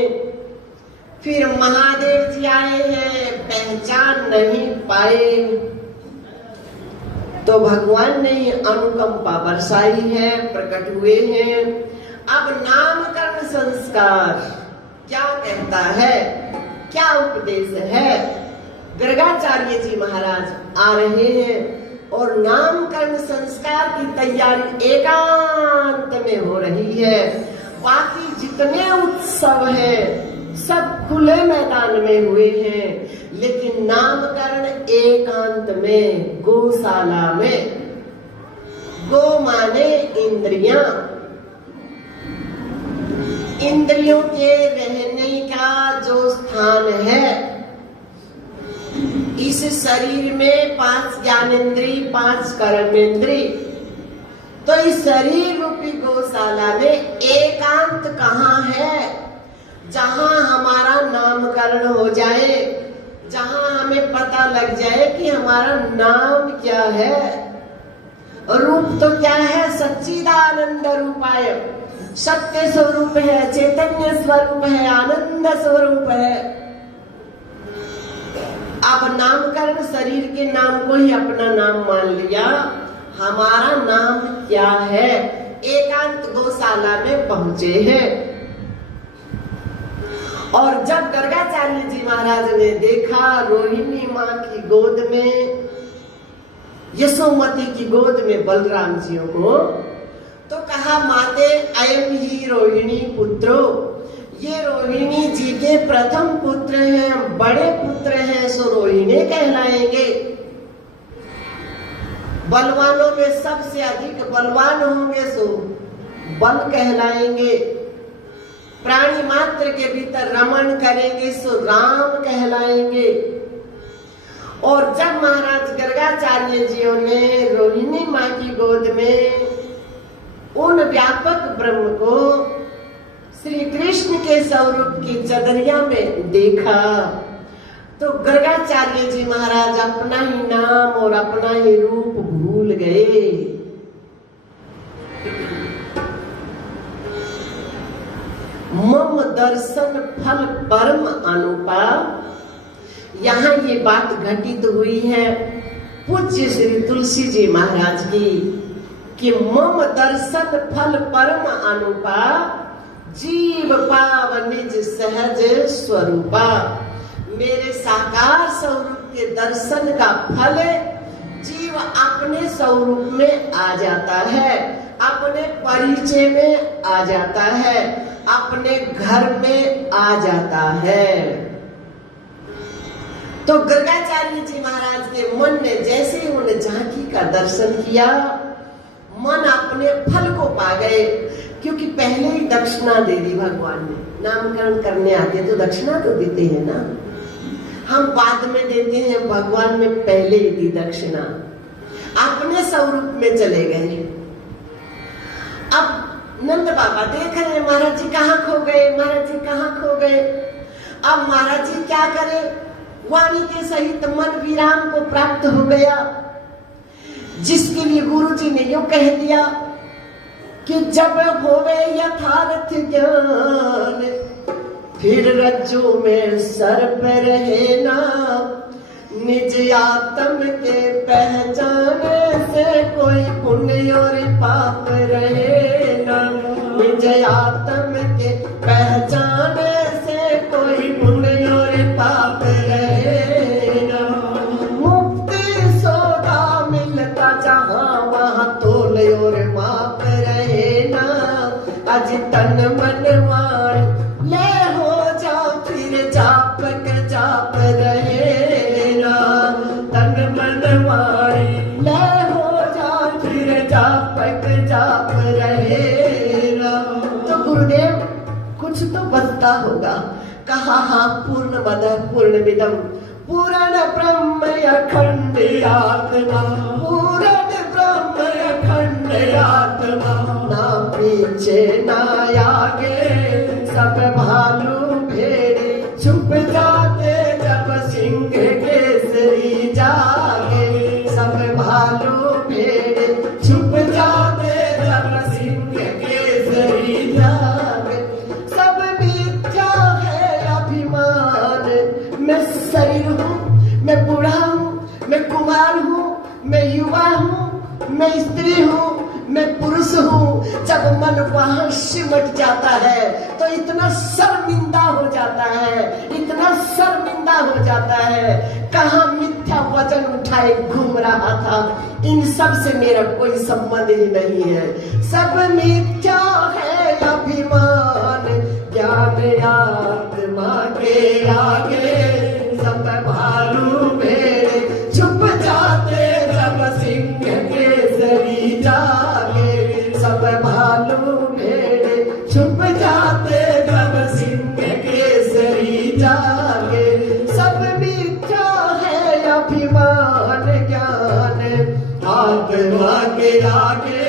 फिर महादेव जी आए हैं, पहचान नहीं पाए तो भगवान ने अनुकंपा बरसाई है, प्रकट हुए हैं। अब नामकरण संस्कार क्या कहता है, क्या उपदेश है? गर्गाचार्य जी महाराज आ रहे हैं और नामकरण संस्कार की तैयारी एकांत में हो रही है। बाकी जितने उत्सव हैं सब खुले मैदान में हुए हैं, लेकिन नामकरण एकांत में गौशाला में। गो माने इंद्रियां, इंद्रियों के रहने का जो स्थान है, इस शरीर में 5 ज्ञानेंद्री 5 कर्मेंद्री, तो इस शरीर रूपी गौशाला में एकांत कहाँ है? जहां हमारा नामकरण हो जाए, जहां हमें पता लग जाए कि हमारा नाम क्या है, रूप तो क्या है? सच्चिदानंद रूपाय, सत्य स्वरूप है, चैतन्य स्वरूप है, आनंद स्वरूप है। अब नामकरण शरीर के नाम को ही अपना नाम मान लिया, हमारा नाम क्या है? एकांत गौशाला में पहुंचे हैं। और जब गर्गाचार्य जी महाराज ने देखा रोहिणी माँ की गोद में, यशोमती की गोद में बलराम जियों को, तो कहा माते अयम ही रोहिणी पुत्रो, ये रोहिणी जी के प्रथम पुत्र हैं, बड़े पुत्र हैं, सो रोहिणी कहलाएंगे। बलवानों में सबसे अधिक बलवान होंगे सो बल कहलाएंगे। प्राणी मात्र के भीतर रमण करेंगे सो राम कहलाएंगे। और जब महाराज गर्गाचार्य जियों ने रोहिणी माँ की गोद में उन व्यापक ब्रह्म को श्री कृष्ण के स्वरूप की चदरिया में देखा, तो गर्गाचार्य जी महाराज अपना ही नाम और अपना ही रूप भूल गए। मम दर्शन फल परम अनुपा, यहाँ ये बात घटित हुई है पूज्य श्री तुलसी जी महाराज की कि मम दर्शन फल परम अनुपा, जीव पाव निज सहज स्वरूपा। मेरे साकार स्वरूप के दर्शन का फल जीव अपने स्वरूप में आ जाता है, अपने परिचय में आ जाता है, अपने घर में आ जाता है। तो गर्गाचार्य जी महाराज के मन ने जैसे ही उन झांकी का दर्शन किया, मन अपने फल को पा गए, क्योंकि पहले ही दक्षिणा दे दी भगवान ने। नामकरण करने आते तो दक्षिणा तो देते हैं ना, हम बाद में देते हैं, भगवान ने पहले ही दी दक्षिणा, अपने स्वरूप में चले गए। अब नंद बाबा देख रहे हैं महाराज जी कहाँ खो गए, महाराज जी कहाँ खो गए। अब महाराज जी क्या करे, वाणी के सहित मन विराम को प्राप्त हो गया, जिसके लिए गुरु जी ने यूं कह दिया कि जब होवे यथार्थ ज्ञान, फिर रज्जु में सर्प रहे ना, निज आत्म के पहचाने से कोई पुण्य और पाप रहे ना, निज आत्म के पहचाने से कोई पुण्य और पाप रहे ना। मुक्ति सौदा मिलता जहाँ वहाँ तोल और माप रहे ना, अज तन मन वाण ले हो जा, फिर जाप के जाप रहे ना, तन पता होगा। कहा हाँ पूर्णमद पूर्णमिदं पूर्ण ब्रह्म अखंड आत्मा, पूर्ण ब्रह्म अखंड आत्मा। ना पीछे ना आगे सब भालू भेड़े छुप जाते जब सिंह केसरी जागे। सब भालू भेड़े छुप जाते जब सिंह केसरी जागे। सब मिथ्या है अभिमान, मैं शरीर हूँ, मैं बूढ़ा हूँ, मैं कुमार हूँ, मैं युवा हूँ, मैं स्त्री हूँ, मैं पुरुष हूँ। जब मन वहां सिमट जाता है तो इतना शर्मिंदा हो जाता है, इतना शर्मिंदा हो जाता है। कहाँ मिथ्या वजन उठाए घूम रहा था, इन सब से मेरा कोई संबंध ही नहीं है। सब मिथ्या है अभिमान, ज्ञान आत्मा के आगे सब भालू भेड़े छुप जाते जब सिंह केसरी जागे। सब भालू भेड़े छुप जाते जब सिंह केसरी जागे। सब मिथ्या है अभिमान, ज्ञान आत्मा के आगे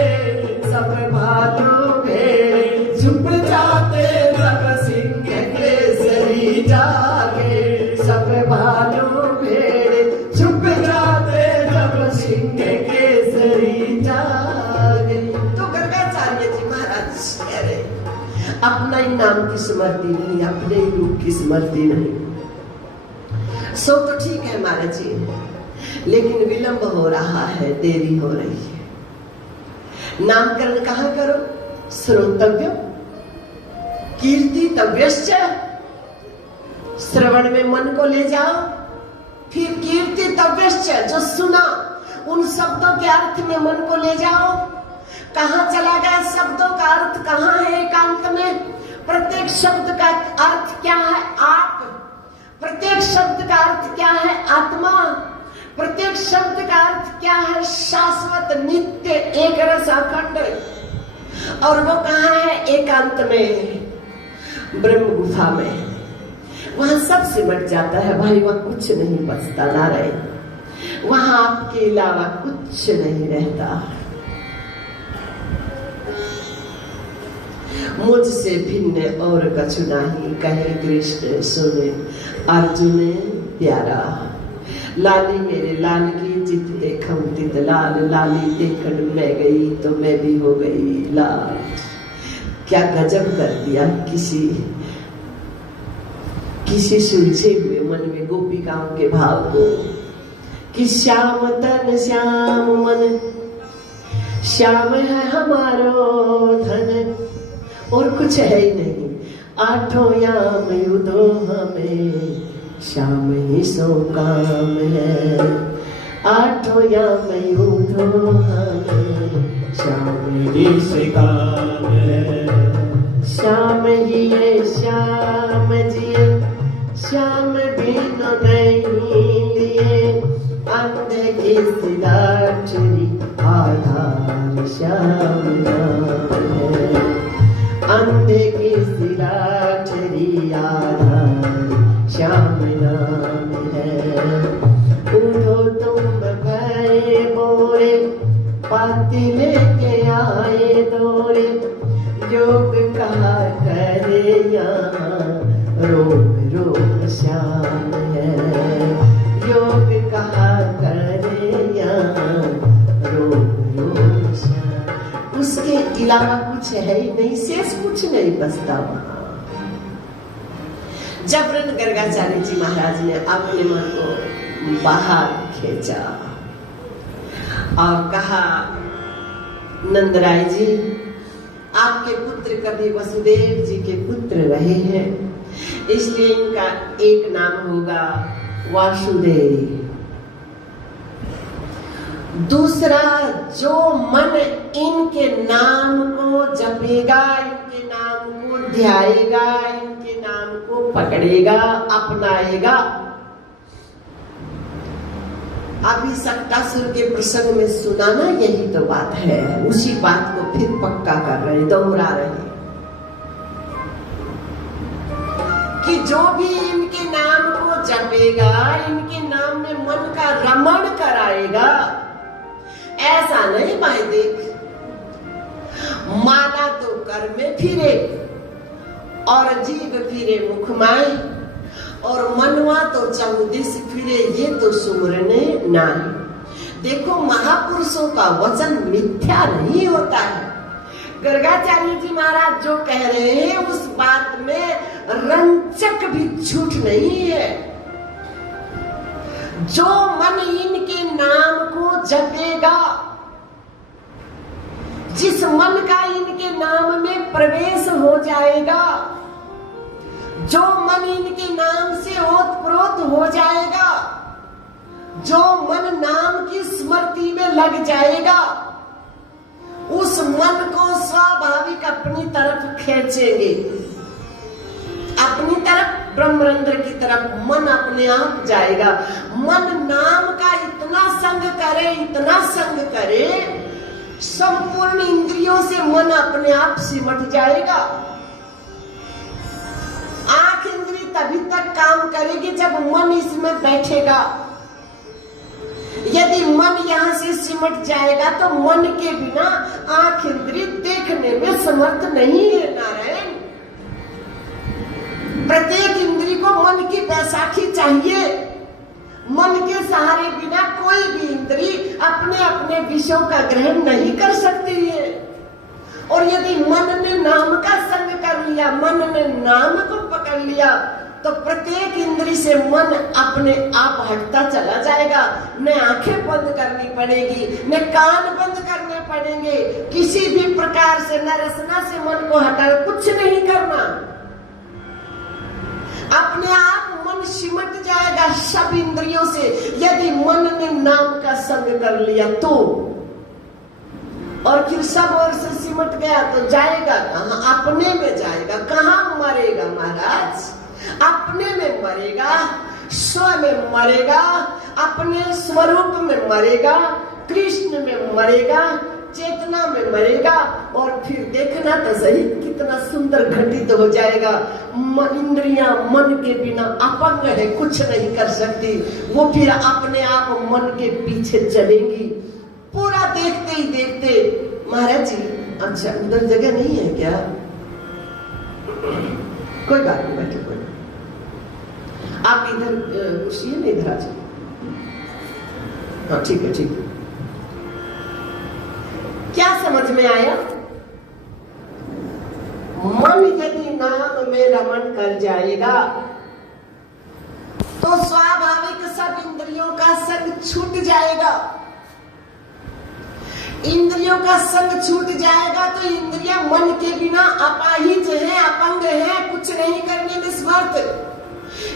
सब भालू भेड़े छुप जाते जब सिंह केसरी जागे। सब भालू भेड़े छुप जाते जब सिंह केसरी जागे। तो गर्गाचार्य जी महाराज कह रहे अपना ही नाम की स्मृति नहीं, अपने ही रूप की स्मृति नहीं। सो तो ठीक है महाराज जी, लेकिन विलंब हो रहा है, देरी हो रही है। नामकरण कहाँ करो? श्रोतव्य कीर्ति तव्यश्च, श्रवण में मन को ले जाओ। फिर कीर्ति तव्यश्च, जो सुना उन शब्दों के अर्थ में मन को ले जाओ। कहाँ चला गया शब्दों का अर्थ, कहाँ है एकांत में? प्रत्येक शब्द का अर्थ क्या है? आप। प्रत्येक शब्द का अर्थ क्या है? आत्मा। प्रत्येक शब्द का अर्थ क्या है? शाश्वत, नित्य, एक रस अखंड। और वो कहाँ है? एकांत में, ब्रह्म गुफा में। वहां सब सिमट जाता है भाई, वहां कुछ नहीं बचता नारायण। वहां आपके अलावा कुछ नहीं रहता। मुझसे भिन्न और कछु नाही, कहे कृष्ण सुने अर्जुन प्यारा। लाली मेरे लाल की जित देखम तित लाल, लाली देखकर मैं गई तो मैं भी हो गई लाल। क्या गजब कर दिया किसी सुलझे हुए मन में गोपिकाओं के भाव को, कि श्याम तन श्याम मन, श्याम है हमारो धन, और कुछ है ही नहीं। आठों याम युधो हमें, श्याम ही सो काम है। आठों याम युधो हमें, श्याम ही से काम है। श्याम ही है श्याम जी, श्याम बिन नहीं लिए। अंधे की सिदाचरी आधार श्याम नाम है। अंधे की सिराचरी आधार श्याम नाम है। उठो तुम भय बोरे, पाती लेके आए दौरे। योग कहा करे यहाँ, रोग रोग श्याम है। योग कहा करे यहाँ, रोग रोग श्याम। उसके अलावा कुछ है ही नहीं, शेष कुछ नहीं बचता वहां। जबरन गर्गाचार्य जी महाराज ने अपने मन को बाहर खींचा और कहा, नंदराय जी आपके पुत्र कभी वसुदेव जी के पुत्र रहे हैं, इसलिए इनका एक नाम होगा वासुदेव। दूसरा, जो मन इनके नाम को जपेगा, इनके नाम को ध्याएगा, इनके नाम को पकड़ेगा, अपनाएगा। अभी सक्टासुर के प्रसंग में सुनाना यही तो बात है। उसी बात को फिर पक्का कर रहे, दोहरा रहे। कि जो भी इनके नाम को जपेगा, इनके नाम में मन का रमण कराएगा, ऐसा नहीं भाई देख, माला तो कर में फिरे और जीव फिरे मुख माए, और मनवा तो चौदिस फिरे, ये तो सुमरने नाई। देखो महापुरुषों का वचन मिथ्या नहीं होता है। गर्गाचार्य जी महाराज जो कह रहे हैं उस बात में रंचक भी झूठ नहीं है। जो मन इनके नाम को जपेगा, जिस मन का इनके नाम में प्रवेश हो जाएगा, जो मन इनके नाम से ओतप्रोत हो जाएगा, जो मन नाम की स्मृति में लग जाएगा, उस मन को स्वाभाविक अपनी तरफ खींचेंगे, अपनी तरफ ब्रह्मरंध्र की तरफ मन अपने आप जाएगा। मन नाम का इतना संग करे, इतना संग करे, संपूर्ण इंद्रियों से मन अपने आप सिमट जाएगा। आंख इंद्री तभी तक काम करेगी जब मन इसमें बैठेगा। यदि मन यहाँ से सिमट जाएगा तो मन के बिना आंख इंद्री देखने में समर्थ नहीं है। नारायण, प्रत्येक इंद्री को मन की बैसाखी चाहिए। मन के सहारे बिना कोई भी इंद्री अपने अपने विषयों का ग्रहण नहीं कर सकती है। और यदि मन ने नाम का संग कर लिया, मन ने नाम को पकड़ लिया, तो प्रत्येक इंद्री से मन अपने आप हटता चला जाएगा। न आंखें बंद करनी पड़ेगी, न कान बंद करने पड़ेंगे, किसी भी प्रकार से न रसना से मन को हटाना, कुछ नहीं करना। अपने आप मन सिमट जाएगा सब इंद्रियों से। यदि मन ने नाम का संग कर लिया तो, और फिर सब ओर से सिमट गया तो जाएगा कहाँ? अपने में जाएगा। कहाँ मरेगा महाराज? अपने में मरेगा, स्व में मरेगा, अपने स्वरूप में मरेगा, कृष्ण में मरेगा, चेतना में मरेगा। और फिर देखना तो सही कितना सुंदर घटित हो जाएगा। इंद्रियां मन के बिना अपंग है, कुछ नहीं कर सकती। वो फिर अपने आप मन के पीछे चलेंगी। पूरा देखते ही देखते, महाराज जी अच्छा उधर जगह नहीं है क्या? कोई बात नहीं, बैठे, कोई आप इधर कुर्सी है ना, इधर आ जाइए। हाँ ठीक है, ठीक है। क्या समझ में आया? मन यदि नाम में रमण कर जाएगा तो स्वाभाविक सब इंद्रियों का संग छूट जाएगा। इंद्रियों का संग छूट जाएगा तो इंद्रियां मन के बिना अपाहिज है, अपंग है, कुछ नहीं करने में समर्थ।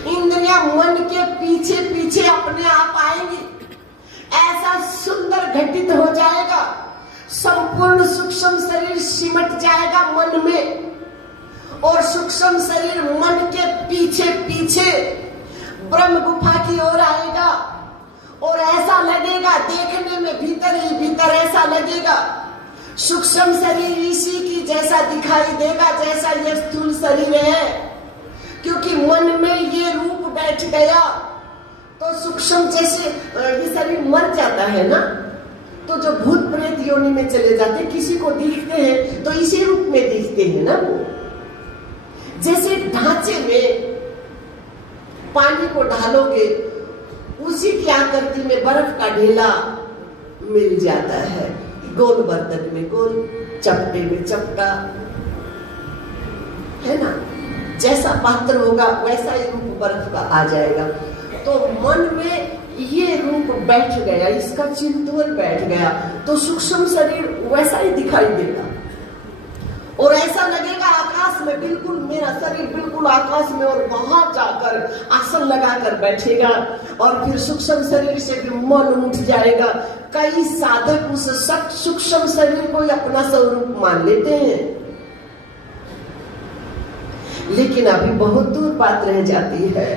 इंद्रियां मन के पीछे पीछे अपने आप आएंगी। ऐसा सुंदर घटित हो जाएगा। संपूर्ण सूक्ष्म शरीर सिमट जाएगा मन में, और सूक्ष्म शरीर मन के पीछे पीछे ब्रह्म गुफा की ओर आएगा। और ऐसा लगेगा, देखने में भीतर ही भीतर ऐसा लगेगा सूक्ष्म शरीर इसी की जैसा दिखाई देगा जैसा ये स्थूल शरीर है। क्योंकि मन में ये रूप बैठ गया तो सूक्ष्म, जैसे ये शरीर मर जाता है ना, तो जो भूत प्रेत योनि में चले जाते हैं, किसी को दिखते हैं तो इसी रूप में दिखते हैं ना। वो जैसे ढांचे में पानी को ढालोगे, उसी की आकृति में बर्फ का ढेला मिल जाता है। गोल बर्तन में गोल, चपटे में चपटा, है ना। जैसा पात्र होगा वैसा ही रूप बर्फ का आ जाएगा। तो मन में ये रूप बैठ गया, इसका चिंतन बैठ गया, तो सूक्ष्म शरीर वैसा ही दिखाई देगा। और ऐसा लगेगा आकाश में, बिल्कुल मेरा शरीर बिल्कुल आकाश में, और वहां जाकर आसन लगाकर बैठेगा। और फिर सूक्ष्म शरीर से भी मन उठ जाएगा। कई साधक उस सूक्ष्म शरीर को ही अपना स्वरूप मान लेते हैं, लेकिन अभी बहुत दूर बात रह जाती है।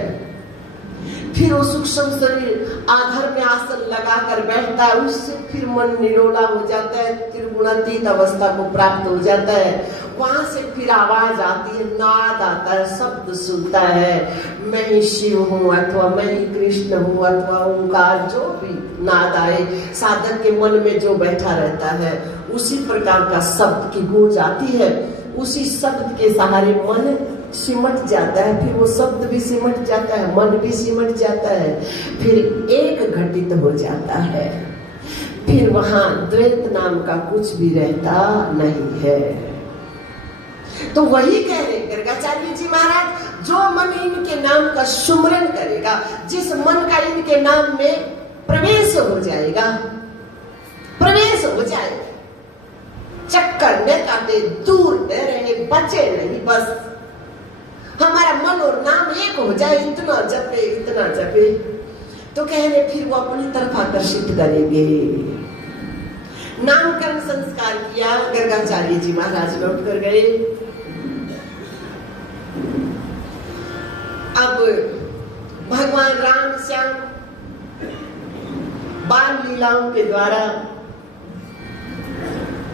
फिर वो सूक्ष्म शरीर आधार में आसन लगाकर बैठता है, उससे फिर मन निरोला हो जाता है, त्रिगुणातीत अवस्था को प्राप्त हो जाता है। वहां से फिर आवाज आती है, नाद आता है, शब्द सुनता है, मैं ही शिव हूँ अथवा मैं ही कृष्ण हूँ अथवा ओंकार, जो भी नाद आए, साधक के मन में जो बैठा रहता है उसी प्रकार का शब्द की गूंज आती है। उसी शब्द के सहारे मन सिमट जाता है, फिर वो शब्द भी सिमट जाता है, मन भी सिमट जाता है, फिर एक घटित हो जाता है। फिर वहां द्वैत नाम का कुछ भी रहता नहीं है। तो वही कह रहे गर्गाचार्य जी महाराज, जो मन इनके नाम का सुमरन करेगा, जिस मन का इनके नाम में प्रवेश हो जाएगा, प्रवेश हो जाएगा, चक्कर न काटे, दूर न रहे, बचे नहीं, बस हमारा मन और नाम एक हो जाए, इतना जपे इतना जपे, तो कह रहे फिर वो अपनी तरफ आकर्षित करेंगे। नामकरण संस्कार किया, गर्गाचार्य जी महाराज लौट कर गए। अब भगवान राम श्याम बाल लीलाओं के द्वारा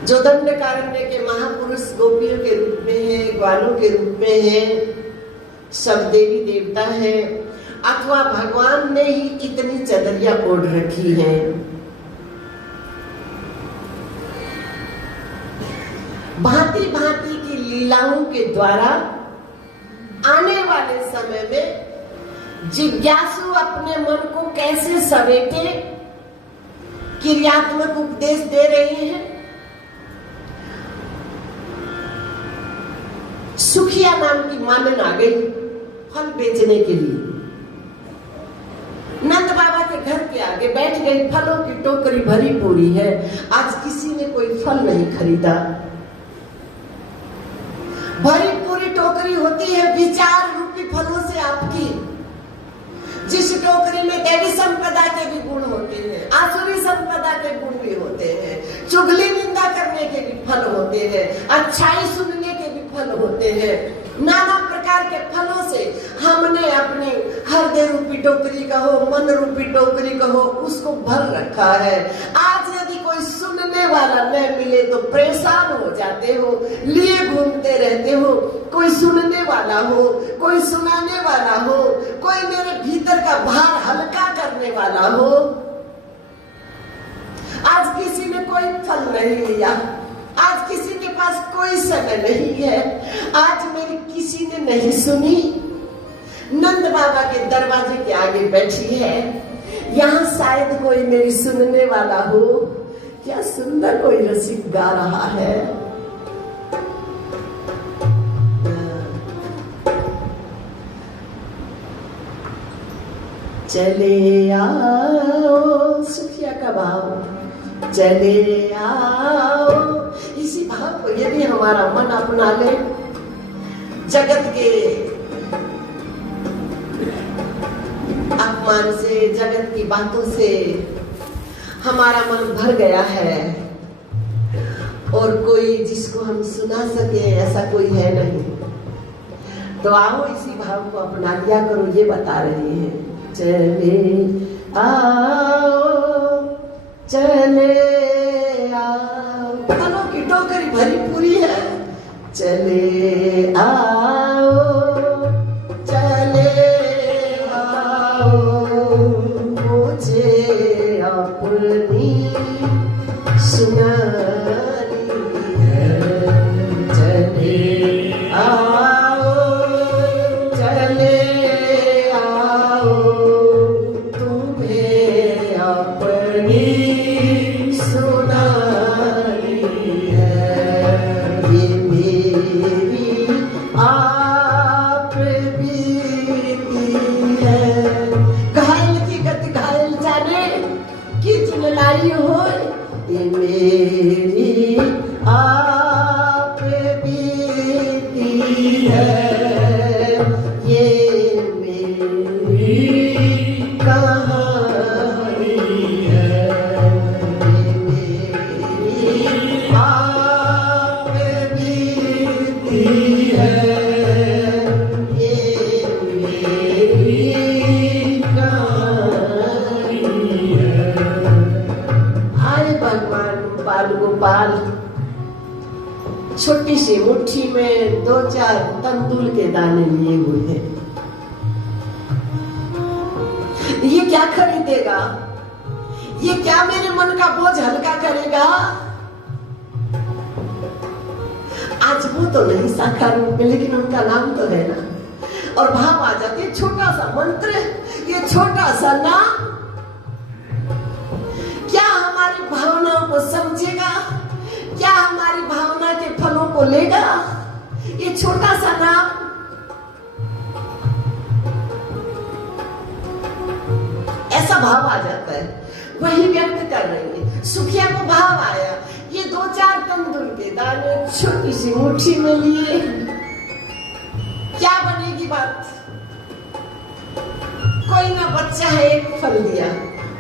जो दंडकारण्य के महापुरुष गोपियों के रूप में है, ग्वालों के रूप में है, सब देवी देवता है, अथवा भगवान ने ही इतनी चदरिया ओढ़ रखी है। भांति भांति की लीलाओं के द्वारा आने वाले समय में जिज्ञासु अपने मन को कैसे समेटे, क्रियात्मक उपदेश दे रहे हैं। सुखिया नाम की मानन आ गई फल बेचने के लिए। नंद बाबा के घर के आगे बैठ गई, फलों की टोकरी भरी पूरी है, आज किसी ने कोई फल नहीं खरीदा। भरी पूरी टोकरी होती है विचार रूपी फलों से आपकी, जिस टोकरी में देवी संपदा के भी गुण होते हैं, आसुरी संपदा के गुण भी होते हैं, चुगली निंदा करने के भी फल होते हैं, अच्छाई सुनने के भी फल होते हैं, नाना प्रकार के फलों से हमने अपनी हृदय रूपी टोकरी कहो, मन रूपी टोकरी कहो, उसको भर रखा है। आज यदि कोई सुनने वाला न मिले तो परेशान हो जाते हो, लिए घूमते रहते हो। कोई सुनने वाला हो, कोई सुनाने वाला हो, कोई मेरे भीतर का भार हल्का करने वाला हो। आज किसी ने कोई फल नहीं लिया, आज किसी के पास कोई समय नहीं है, आज मेरी किसी ने नहीं सुनी। नंद बाबा के दरवाजे के आगे बैठी है, यहाँ शायद कोई मेरी सुनने वाला हो। क्या सुंदर कोई रसिक गा रहा है। चले आओ, सुखिया का भाव, चले आओ। इसी भाव को यदि हमारा मन अपना ले, जगत के अपमान से, जगत की बातों से हमारा मन भर गया है और कोई जिसको हम सुना सके ऐसा कोई है नहीं, तो आओ इसी भाव को अपना लिया करो। ये बता रही है, चले आओ, चले आओ। फलों की टोकरी भरी पूरी है, चले आओ, चले आओ, मुझे अपनी सुनानी है। चले आओ, चले आओ, तुम्हें अपनी सुनानी है। ये मेरी आप बीती है। घायल की गति घायल जाने की जुनलाई हो, ये मेरी आप बीती है। ये मेरी कहानी है, ये मेरी आप बीती है, ये मेरी कहानी है। आए भगवान बाल गोपाल, छोटी सी मुट्ठी में 2-4 तंदूल के दाने लिए हुए हैं। ये क्या खरीदेगा? ये क्या मेरे मन का बोझ हल्का करेगा? आज वो तो नहीं साकार रूप में, लेकिन उनका नाम तो है ना। और भाव आ जाते, छोटा सा मंत्र, ये छोटा सा नाम क्या हमारी भावनाओं को समझेगा? क्या हमारी भावना के फलों को लेगा? ये छोटा सा नाम ऐसा भाव आ जाता है। वही व्यक्त कर रही है। सुखिया को भाव आया, ये 2-4 तंदूल के दाने छोटी सी मुट्ठी में लिए, क्या बनेगी बात? कोई ना बच्चा है, एक फल दिया,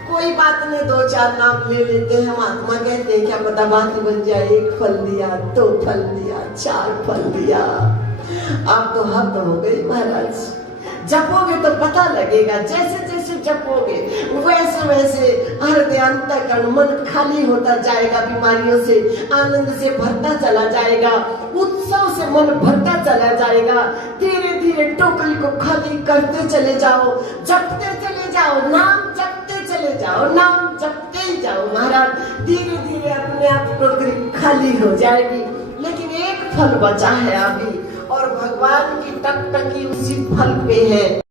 कोई बात नहीं, 2-4 नाम ले लेते हैं। महात्मा कहते हैं क्या पता बात बन जाए। 1 फल दिया, 2 फल दिया, 4 फल दिया। अब तो हद हो गई महाराज। जपोगे तो पता लगेगा, जैसे जैसे जपोगे वैसे वैसे हृदय अंतःकरण मन खाली होता जाएगा, बीमारियों से आनंद से भरता चला जाएगा, उत्सव से मन भरता चला जाएगा। धीरे धीरे टोकरी को खाली करते चले जाओ, जपते चले जाओ, नाम जपते चले जाओ, नाम जपते ही जाओ महाराज। धीरे धीरे अपने आप टोकरी खाली हो जाएगी। लेकिन एक फल बचा है अभी, और भगवान की टकटकी उसी फल पे है।